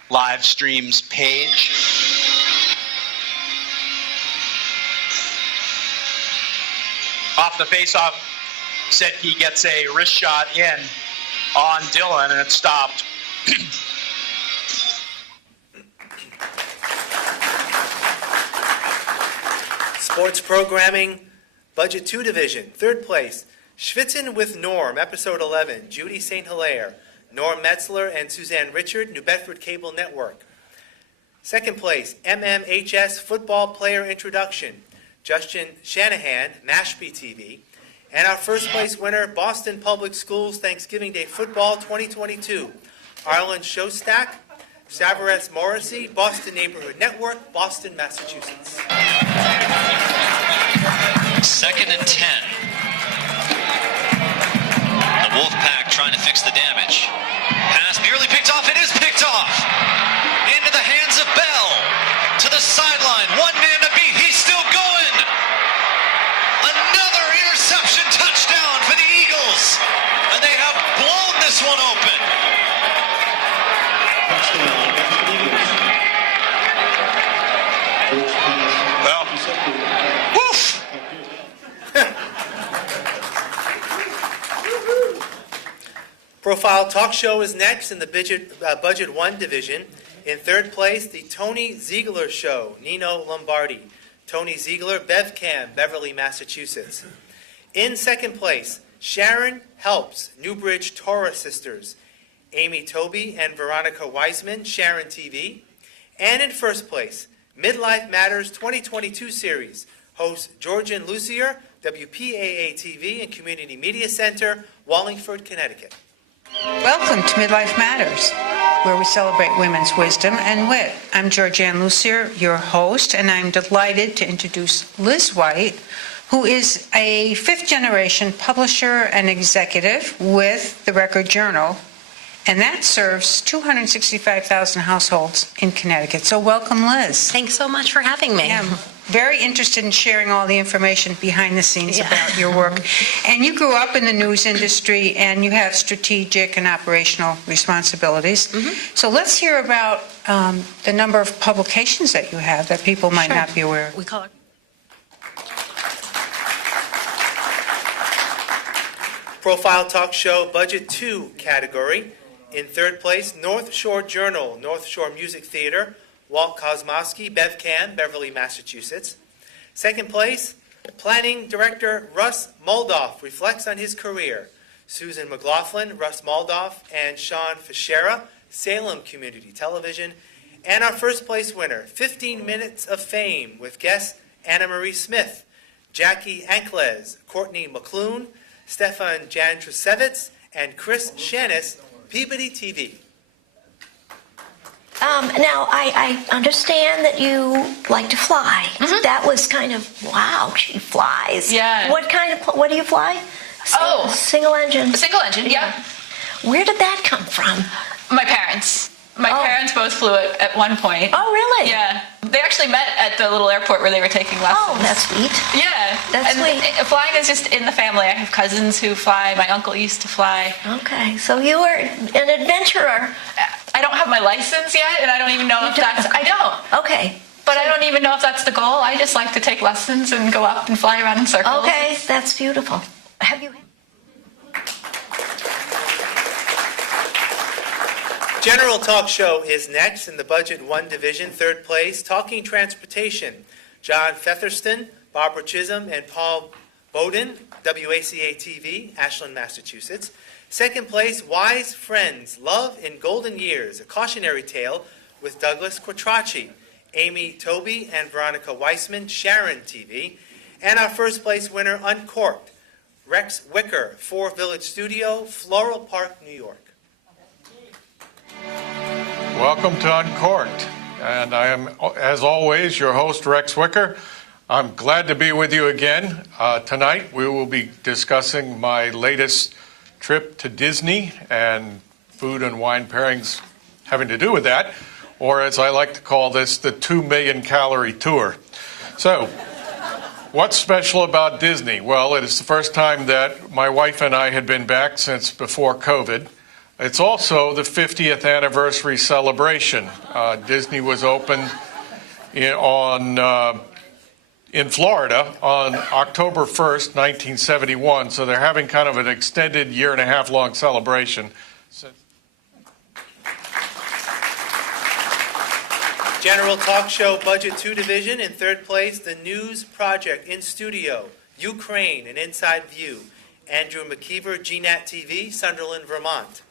live streams page. Off the faceoff, Setke gets a wrist shot in on Dylan, and it stopped. Sports programming, Budget 2 division. Third place, Schwitzen with Norm, Episode 11, Judy St. Hilaire, Norm Metzler and Suzanne Richard, New Bedford Cable Network. Second place, MMHS Football Player Introduction, Justin Shanahan, Mashpee TV. And our first place winner, Boston Public Schools Thanksgiving Day Football 2022, Arlen Shostak, Savarez Morrissey, Boston Neighborhood Network, Boston, Massachusetts. Second and 10. The Wolfpack trying to fix the damage. Pass nearly picked off. It is picked off. Into the hands of Bell. To the sideline. One man to beat. He's still going. Another interception touchdown for the Eagles. And they have blown this one open. Well, woof. Profile Talk Show is next in the Budget 1 division. In third place, the Tony Ziegler Show, Nino Lombardi. Tony Ziegler, BevCam, Beverly, Massachusetts. In second place, Sharon Helps, Newbridge Torah Sisters. Amy Toby and Veronica Wiseman, Sharon TV. And in first place, Midlife Matters 2022 series, hosts Georgian Lucier, WPAA TV and Community Media Center, Wallingford, Connecticut. Welcome to Midlife Matters, where we celebrate women's wisdom and wit. I'm Georgianne Lucier, your host, and I'm delighted to introduce Liz White, who is a fifth-generation publisher and executive with the Record Journal, and that serves 265,000 households in Connecticut. So welcome, Liz. Thanks so much for having me. Yeah, I'm very interested in sharing all the information behind the scenes about your work. And you grew up in the news industry, and you have strategic and operational responsibilities. So let's hear about the number of publications that you have that people might not be aware of. We call it Profile Talk Show Budget 2 category. In third place, North Shore Journal, North Shore Music Theater, Walt Kosmowski, BevCam, Beverly, Massachusetts. Second place, Planning Director Russ Moldoff reflects on his career. Susan McLaughlin, Russ Moldoff, and Sean Fischera, Salem Community Television. And our first place winner, 15 Minutes of Fame, with guests Anna Marie Smith, Jackie Ankles, Courtney McClune, Stefan Jantrusevitz, and Chris Shanis, Peabody TV. now, I understand that you like to fly. That was kind of, wow, she flies. Yeah. What do you fly? Single engine? Single engine, yeah. Where did that come from? My parents. My parents both flew it at one point. Oh, really? Yeah. They actually met at the little airport where they were taking lessons. Oh, that's sweet. Yeah. That's sweet. Flying is just in the family. I have cousins who fly. My uncle used to fly. Okay, so you were an adventurer. I don't have my license yet, and I don't even know if that's... I don't. Okay. But I don't even know if that's the goal. I just like to take lessons and go up and fly around in circles. Okay, that's beautiful. Have you... General Talk Show is next in the Budget 1 Division, third place, Talking Transportation. John Featherston, Barbara Chisholm, and Paul Bowden, WACA-TV, Ashland, Massachusetts. Second place, Wise Friends, Love in Golden Years, a cautionary tale with Douglas Quattrocchi, Amy Toby, and Veronica Weissman, Sharon TV. And our first place winner, Uncorked, Rex Wicker, 4 Village Studio, Floral Park, New York. Welcome to Uncorked, and I am, as always, your host, Rex Wicker. I'm glad to be with you again. Tonight, we will be discussing my latest trip to Disney and food and wine pairings having to do with that, or as I like to call this, the 2 million calorie tour. So, what's special about Disney? Well, it is the first time that my wife and I had been back since before COVID. It's also the 50th anniversary celebration. Disney was opened in Florida on October 1st, 1971, so they're having kind of an extended year-and-a-half-long celebration. General Talk Show Budget 2 Division, in third place, The News Project in Studio, Ukraine, an Inside View. Andrew McKeever, GNAT TV, Sunderland, Vermont.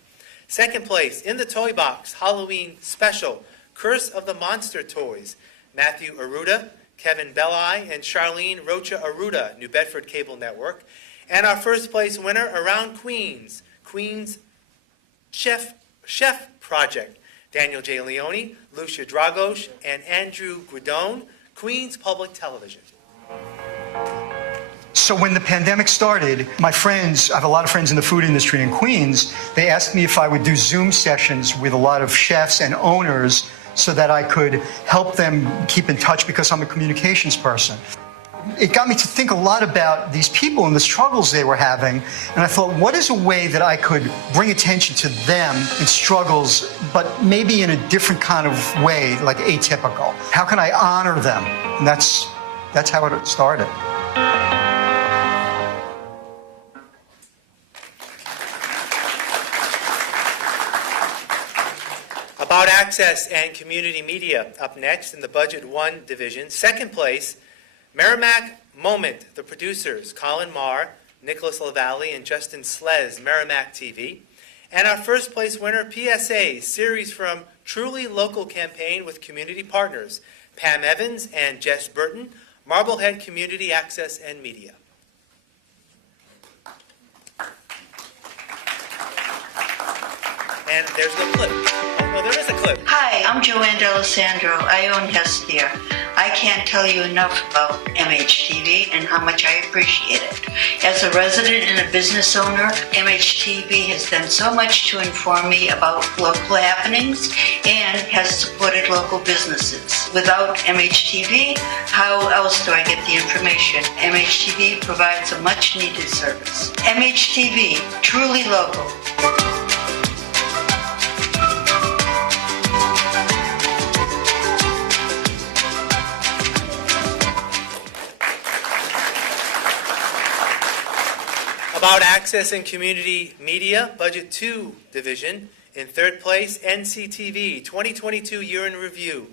Second place, In the Toy Box, Halloween Special, Curse of the Monster Toys, Matthew Aruda, Kevin Belli, and Charlene Rocha Aruda, New Bedford Cable Network. And our first place winner, Around Queens, Queens Chef Project, Daniel J. Leone, Lucia Dragos, and Andrew Guidone, Queens Public Television. So when the pandemic started, my friends, I have a lot of friends in the food industry in Queens, they asked me if I would do Zoom sessions with a lot of chefs and owners so that I could help them keep in touch because I'm a communications person. It got me to think a lot about these people and the struggles they were having, and I thought, what is a way that I could bring attention to them and struggles, but maybe in a different kind of way, like atypical? How can I honor them? And that's how it started. About Access and Community Media, up next in the Budget 1 Division. Second place, Merrimack Moment, the producers, Colin Marr, Nicholas LaValle, and Justin Slez, Merrimack TV. And our first place winner, PSA, series from Truly Local campaign with community partners, Pam Evans and Jess Burton, Marblehead Community Access and Media. And there's the clip. Oh, there is a clip. Hi, I'm Joanne D'Alessandro. I own Hestia. I can't tell you enough about MHTV and how much I appreciate it. As a resident and a business owner, MHTV has done so much to inform me about local happenings and has supported local businesses. Without MHTV, how else do I get the information? MHTV provides a much-needed service. MHTV, truly local. About Access and Community Media, Budget 2 Division. In third place, NCTV, 2022 Year in Review,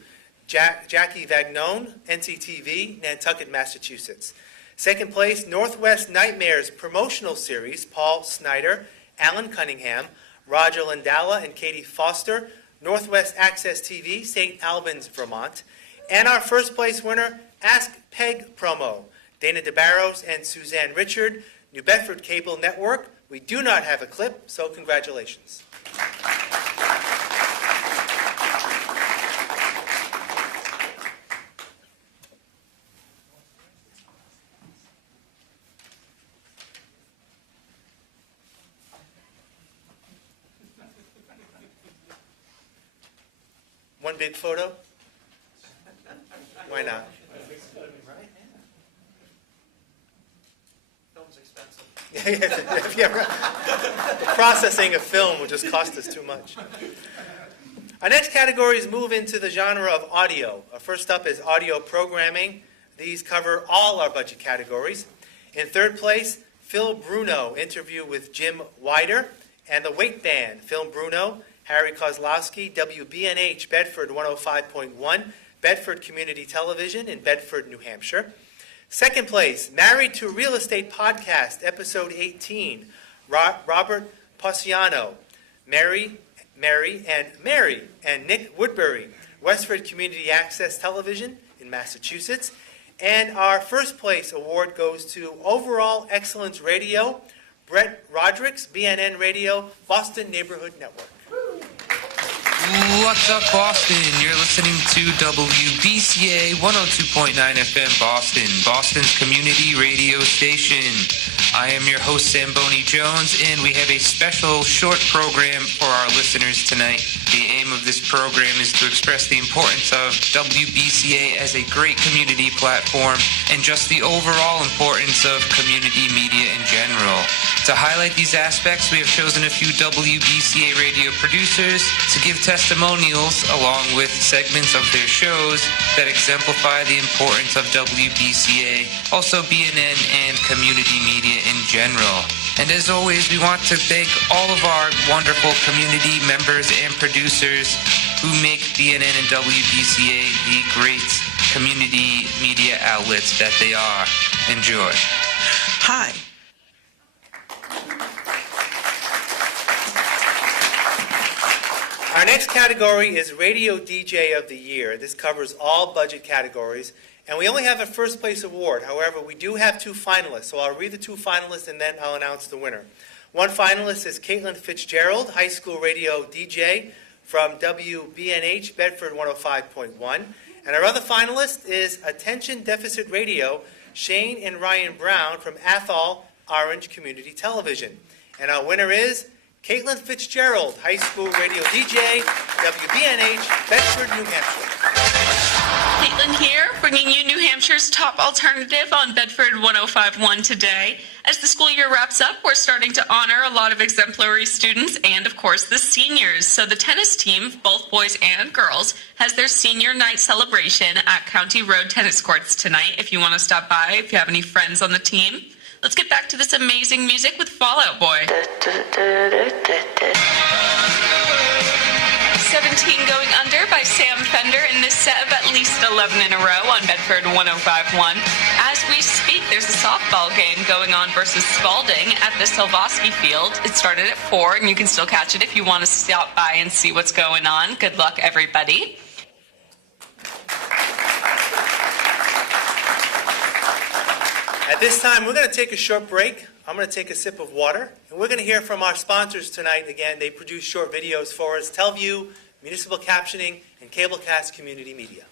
Jackie Vagnone, NCTV, Nantucket, Massachusetts. Second place, Northwest Nightmares Promotional Series, Paul Snyder, Alan Cunningham, Roger Landala, and Katie Foster, Northwest Access TV, St. Albans, Vermont. And our first place winner, Ask Peg Promo, Dana DeBarros and Suzanne Richard, New Bedford Cable Network. We do not have a clip, so congratulations. One big photo? Why not? Film's expensive. Yeah, right. The processing of film will just cost us too much. Our next categories move into the genre of audio. First up is audio programming. These cover all our budget categories. In third place, Phil Bruno, interview with Jim Wider, and the Weight Band, Phil Bruno, Harry Kozlowski, WBNH, Bedford 105.1, Bedford Community Television in Bedford, New Hampshire. Second place, Married to Real Estate Podcast, Episode 18, Robert Possiano, Mary and Nick Woodbury, Westford Community Access Television in Massachusetts. And our first place award goes to Overall Excellence Radio, Brett Rodricks, BNN Radio, Boston Neighborhood Network. What's up, Boston? You're listening to WBCA 102.9 FM Boston, Boston's community radio station. I am your host, Zamboni Jones, and we have a special short program for our listeners tonight. The aim of this program is to express the importance of WBCA as a great community platform and just the overall importance of community media in general. To highlight these aspects, we have chosen a few WBCA radio producers to give testimonials along with segments of their shows that exemplify the importance of WBCA, also BNN and community media in general. And as always, we want to thank all of our wonderful community members and producers who make BNN and WBCA the great community media outlets that they are. Enjoy. Hi. Our next category is Radio DJ of the Year. This covers all budget categories, and we only have a first place award. However, we do have two finalists, so I'll read the two finalists and then I'll announce the winner. One finalist is Caitlin Fitzgerald, high school radio DJ from WBNH, Bedford 105.1. And our other finalist is Attention Deficit Radio, Shane and Ryan Brown from Athol Orange Community Television. And our winner is Caitlin Fitzgerald, high school radio DJ, WBNH, Bedford, New Hampshire. Caitlin here, bringing you New Hampshire's top alternative on Bedford 105.1 today. As the school year wraps up, we're starting to honor a lot of exemplary students and, of course, the seniors. So the tennis team, both boys and girls, has their senior night celebration at County Road Tennis Courts tonight. If you want to stop by, if you have any friends on the team. Let's get back to this amazing music with Fall Out Boy. 17 Going Under by Sam Fender in this set of at least 11 in a row on Bedford 105.1. As we speak, there's a softball game going on versus Spalding at the Silvosky Field. It started at 4, and you can still catch it if you want to stop by and see what's going on. Good luck, everybody. At this time, we're going to take a short break. I'm going to take a sip of water, and we're going to hear from our sponsors tonight. Again, they produce short videos for us, Telview, Municipal Captioning, and Cablecast Community Media.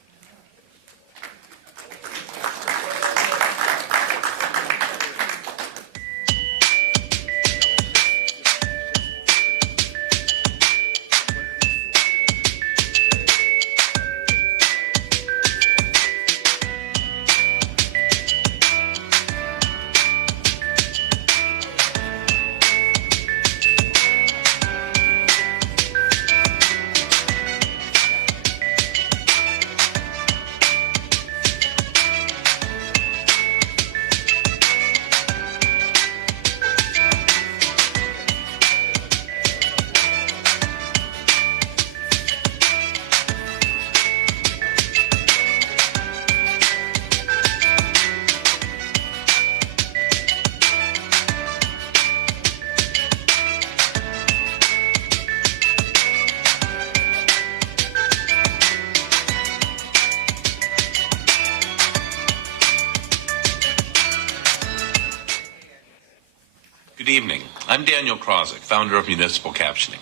Good evening. I'm Daniel Krozik, founder of Municipal Captioning.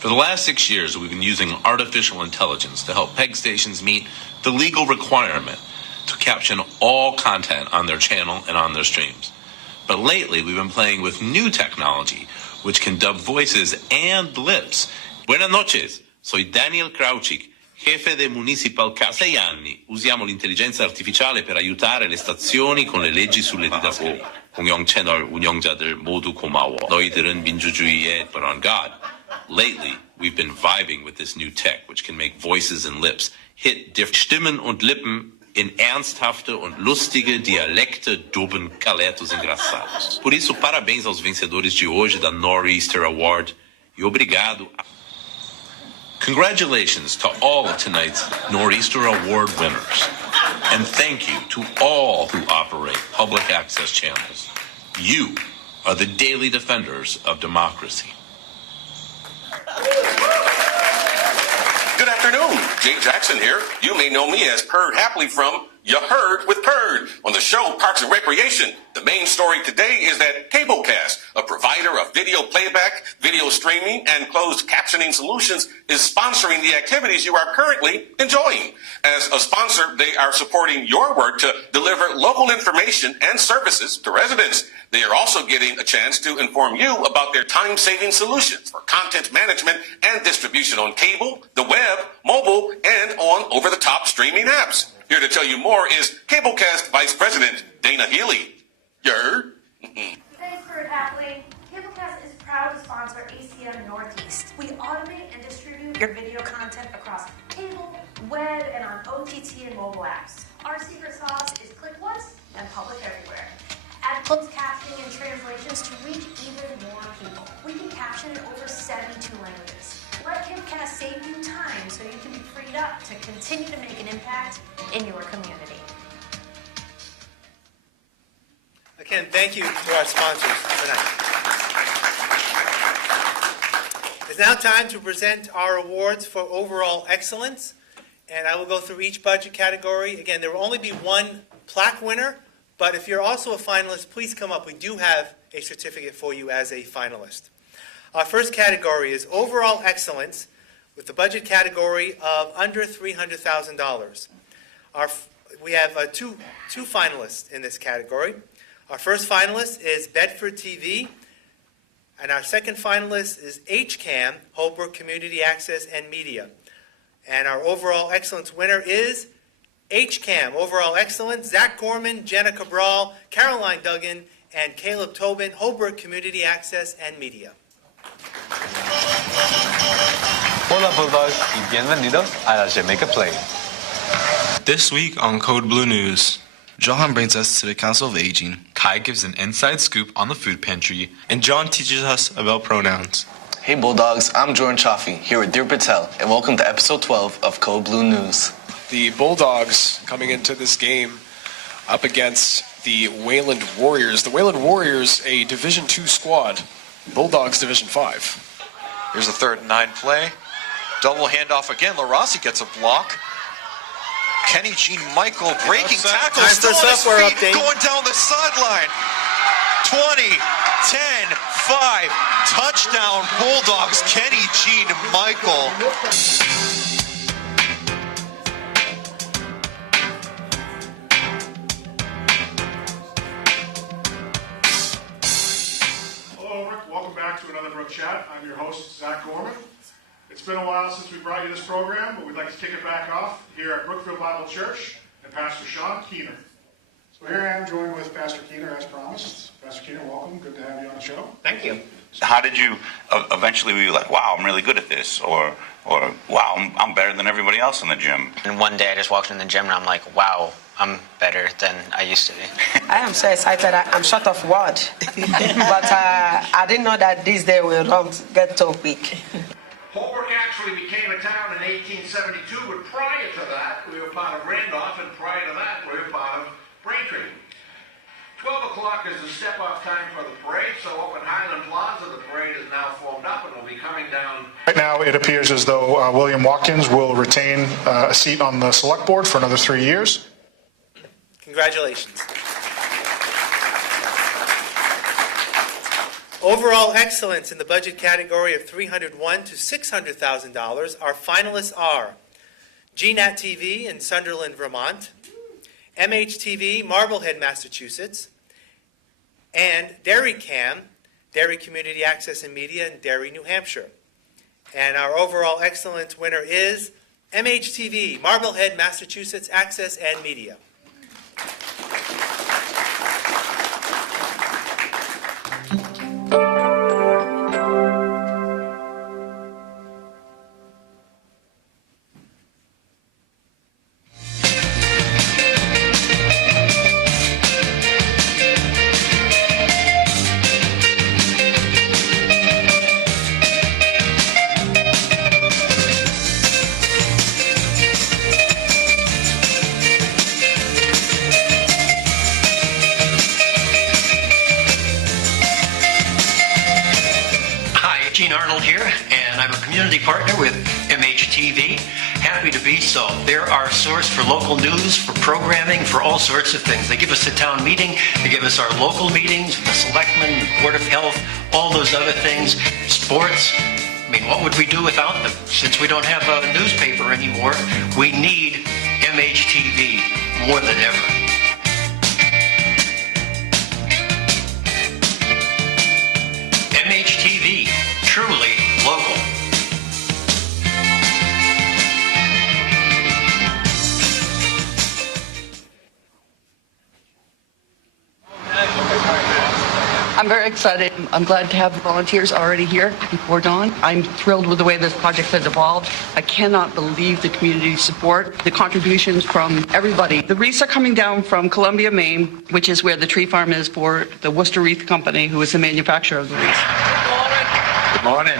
For the last 6 years, we've been using artificial intelligence to help PEG stations meet the legal requirement to caption all content on their channel and on their streams. But lately, we've been playing with new technology, which can dub voices and lips. Buenas noches. Soy Daniel Krauchik, Jefe de Municipal Cast. 6 anni usiamo l'intelligenza artificiale per aiutare le stazioni con le leggi sull'edita고. 공영 채널 운영자들 모두 고마워. 너희들은 민주주의의 but on God. Lately, we've been vibing with this new tech, which can make voices and lips hit different Stimmen und Lippen in ernsthafte und lustige dialecte dubben caletos engraçados. Por isso, parabéns aos vencedores de hoje da Nor'easter Award e obrigado. Congratulations to all of tonight's Nor'easter Award winners. And thank you to all who operate public access channels. You are the daily defenders of democracy. Good afternoon, Jay Jackson here. You may know me as Purd Happily from You Heard with Purd on the show Parks and Recreation. The main story today is that Cablecast, a provider of video playback, video streaming, and closed captioning solutions, is sponsoring the activities you are currently enjoying. As a sponsor, they are supporting your work to deliver local information and services to residents. They are also getting a chance to inform you about their time-saving solutions for content management and distribution on cable, the web, mobile, and on over-the-top streaming apps. Here to tell you more is Cablecast Vice President Dana Healy. You heard? Thanks for happily. Cablecast is proud to sponsor ACM Northeast. We automate and distribute your video content across cable, web, and on OTT and mobile apps. Our secret sauce is click once and publish everywhere. Add closed captioning and translations to reach even more people. We can caption in over 72 languages. Let Cablecast save you time so you can be freed up to continue to make an impact in your community. Again, thank you to our sponsors tonight. It's now time to present our awards for overall excellence, and I will go through each budget category. Again, there will only be one plaque winner, but if you're also a finalist, please come up. We do have a certificate for you as a finalist. Our first category is overall excellence with the budget category of under $300,000. We have two finalists in this category. Our first finalist is Bedford TV, and our second finalist is HCAM, Holbrook Community Access and Media. And our overall excellence winner is HCAM. Overall excellence, Zach Gorman, Jenna Cabral, Caroline Duggan, and Caleb Tobin, Holbrook Community Access and Media. Hola Bulldogs y bienvenidos a la Jamaica Play. This week on Code Blue News, Johan brings us to the Council of Aging. Kai gives an inside scoop on the food pantry. And John teaches us about pronouns. Hey Bulldogs, I'm Jordan Chaffee here with Dear Patel, and welcome to episode 12 of Code Blue News. The Bulldogs coming into this game up against the Wayland Warriors. The Wayland Warriors, a Division II squad. Bulldogs Division 5. Here's a 3rd and 9 play. Double handoff again. LaRossi gets a block. Kenny Jean Michael breaking tackle. Still on his feet, going down the sideline. 20, 10, 5. Touchdown Bulldogs. Kenny Jean Michael. Welcome back to another Brook Chat. I'm your host, Zach Gorman. It's been a while since we brought you this program, but we'd like to kick it back off here at Brookfield Bible Church and Pastor Sean Keener. So here I am joined with Pastor Keener as promised. Pastor Keener, welcome. Good to have you on the show. Thank you. How did you eventually be like, wow, I'm really good at this, or wow, I'm better than everybody else in the gym? And one day I just walked in the gym and I'm like, wow, I'm better than I used to be. I am so excited. I'm short of words. But I didn't know that this day will not get so quick. Holbrook actually became a town in 1872, but prior to that, we were part of Randolph, and prior to that, we were part of Braintree. 12 o'clock is the step-off time for the parade, so up in Highland Plaza, the parade is now formed up and will be coming down. Right now, it appears as though William Watkins will retain a seat on the select board for another 3 years. Congratulations. Overall excellence in the budget category of $301,000 to $600,000. Our finalists are GNAT TV in Sunderland, Vermont, MHTV, Marblehead, Massachusetts, and Derry Cam, Derry Community Access and Media in Derry, New Hampshire. And our overall excellence winner is MHTV, Marblehead, Massachusetts, Access and Media. Partner with MHTV. Happy to be so. They're our source for local news, for programming, for all sorts of things. They give us a town meeting, they give us our local meetings, the selectmen, the Board of Health, all those other things, sports. I mean, what would we do without them? Since we don't have a newspaper anymore, we need MHTV more than ever. MHTV, truly local. I'm very excited. I'm glad to have the volunteers already here before dawn. I'm thrilled with the way this project has evolved. I cannot believe the community support, the contributions from everybody. The wreaths are coming down from Columbia, Maine, which is where the tree farm is for the Worcester Wreath Company, who is the manufacturer of the wreaths. Good morning.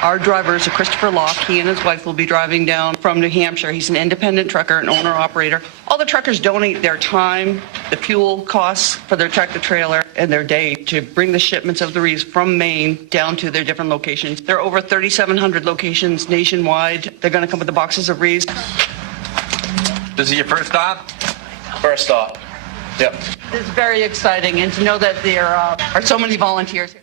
Our driver is Christopher Locke. He and his wife will be driving down from New Hampshire. He's an independent trucker, an owner-operator. All the truckers donate their time, the fuel costs for their tractor-trailer, and their day to bring the shipments of the wreaths from Maine down to their different locations. There are over 3,700 locations nationwide. They're going to come with the boxes of wreaths. This is your first stop? First stop. Yep. This is very exciting, and to know that there are so many volunteers here.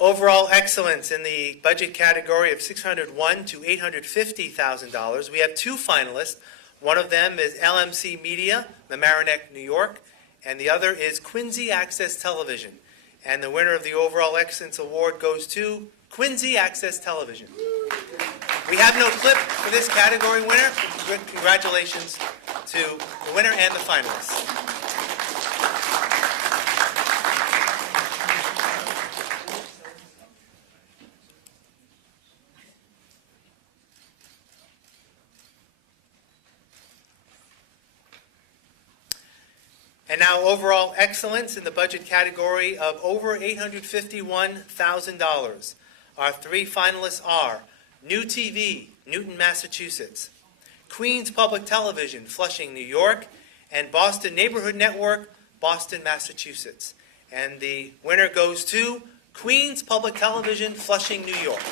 Overall excellence in the budget category of $601,000 to $850,000. We have two finalists. One of them is LMC Media, Mamaroneck, New York, and the other is Quincy Access Television. And the winner of the Overall Excellence Award goes to Quincy Access Television. We have no clip for this category winner. Congratulations to the winner and the finalists. And now overall excellence in the budget category of over $851,000. Our three finalists are New TV, Newton, Massachusetts, Queens Public Television, Flushing, New York, and Boston Neighborhood Network, Boston, Massachusetts. And the winner goes to Queens Public Television, Flushing, New York.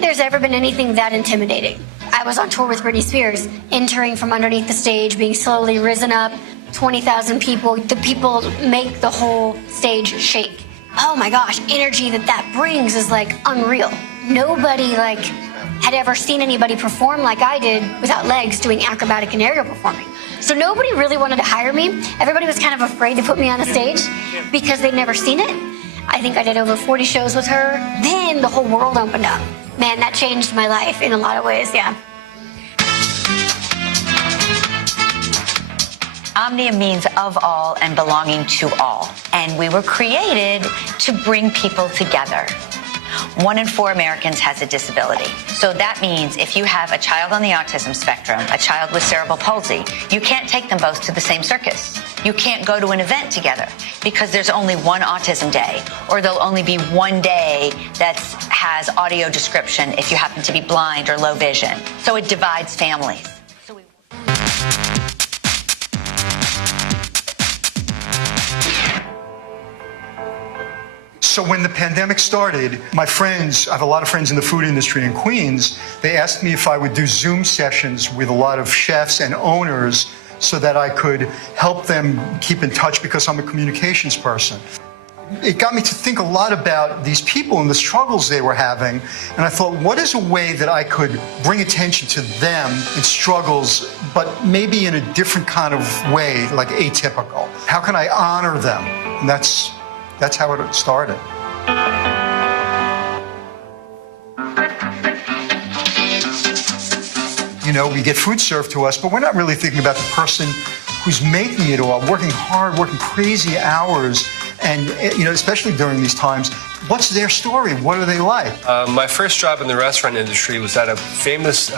There's ever been anything that intimidating. I was on tour with Britney Spears, entering from underneath the stage, being slowly risen up, 20,000 people. The people make the whole stage shake. Oh my gosh, energy that brings is like unreal. Nobody had ever seen anybody perform like I did without legs, doing acrobatic and aerial performing. So nobody really wanted to hire me. Everybody was kind of afraid to put me on the stage because they'd never seen it. I think I did over 40 shows with her. Then the whole world opened up. Man, that changed my life in a lot of ways, yeah. Omnia means of all and belonging to all. And we were created to bring people together. 1 in 4 Americans has a disability. So that means if you have a child on the autism spectrum, a child with cerebral palsy, you can't take them both to the same circus. You can't go to an event together because there's only one autism day, or there'll only be one day that has audio description if you happen to be blind or low vision. So it divides families. So when the pandemic started, my friends, I have a lot of friends in the food industry in Queens, they asked me if I would do Zoom sessions with a lot of chefs and owners so that I could help them keep in touch because I'm a communications person. it got me to think a lot about these people and the struggles they were having. And I thought, what is a way that I could bring attention to them and struggles, but maybe in a different kind of way, like atypical? How can I honor them? And that's how it started. You know, we get food served to us, but we're not really thinking about the person who's making it all, working hard, working crazy hours, and, you know, especially during these times, what's their story? What are they like? My first job in the restaurant industry was at a famous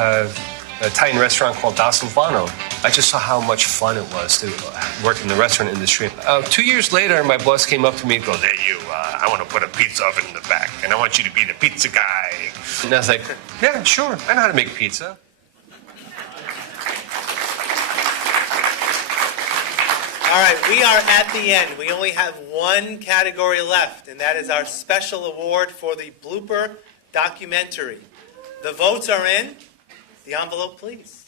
Italian restaurant called Da Silvano. I just saw how much fun it was to work in the restaurant industry. 2 years later, my boss came up to me and goes, "Hey, you, I want to put a pizza oven in the back, and I want you to be the pizza guy." And I was like, "Yeah, sure, I know how to make pizza." All right, we are at the end. We only have one category left, and that is our special award for the blooper documentary. The votes are in. The envelope, please.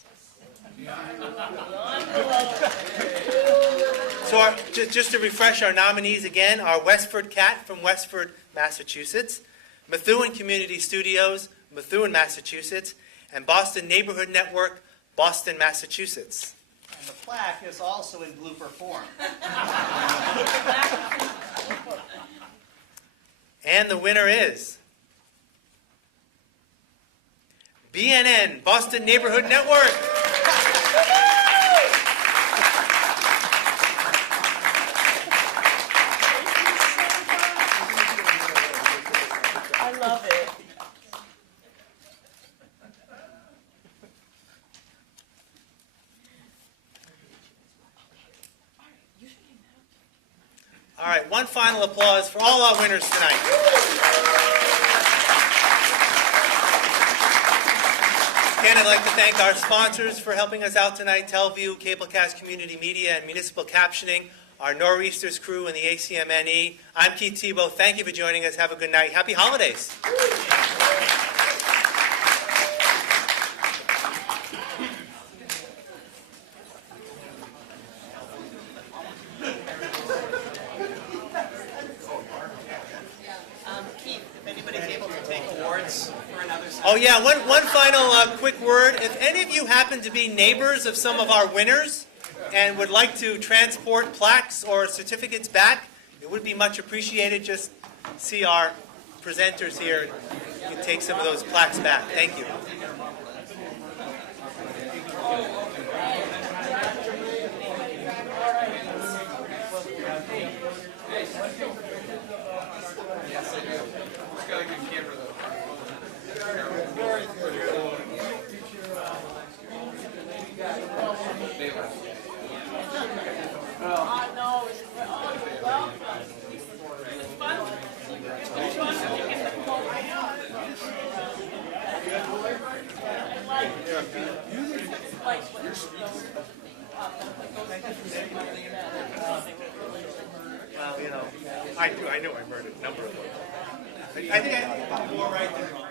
So just to refresh our nominees again, are Westford Cat from Westford, Massachusetts, Methuen Community Studios, Methuen, Massachusetts, and Boston Neighborhood Network, Boston, Massachusetts. And the plaque is also in blooper form. And the winner is BNN, Boston Neighborhood Network. I love it. All right, one final applause for all our winners tonight. Again, I'd like to thank our sponsors for helping us out tonight, Telview, Cablecast Community Media, and Municipal Captioning, our Nor'easters crew, and the ACM-NE. I'm Keith Tebow. Thank you for joining us. Have a good night. Happy holidays. Oh yeah, one final quick word. If any of you happen to be neighbors of some of our winners and would like to transport plaques or certificates back, it would be much appreciated. Just see our presenters here. You can take some of those plaques back. Thank you. Well, you know, I knew I heard a number of them. I think I more right than wrong.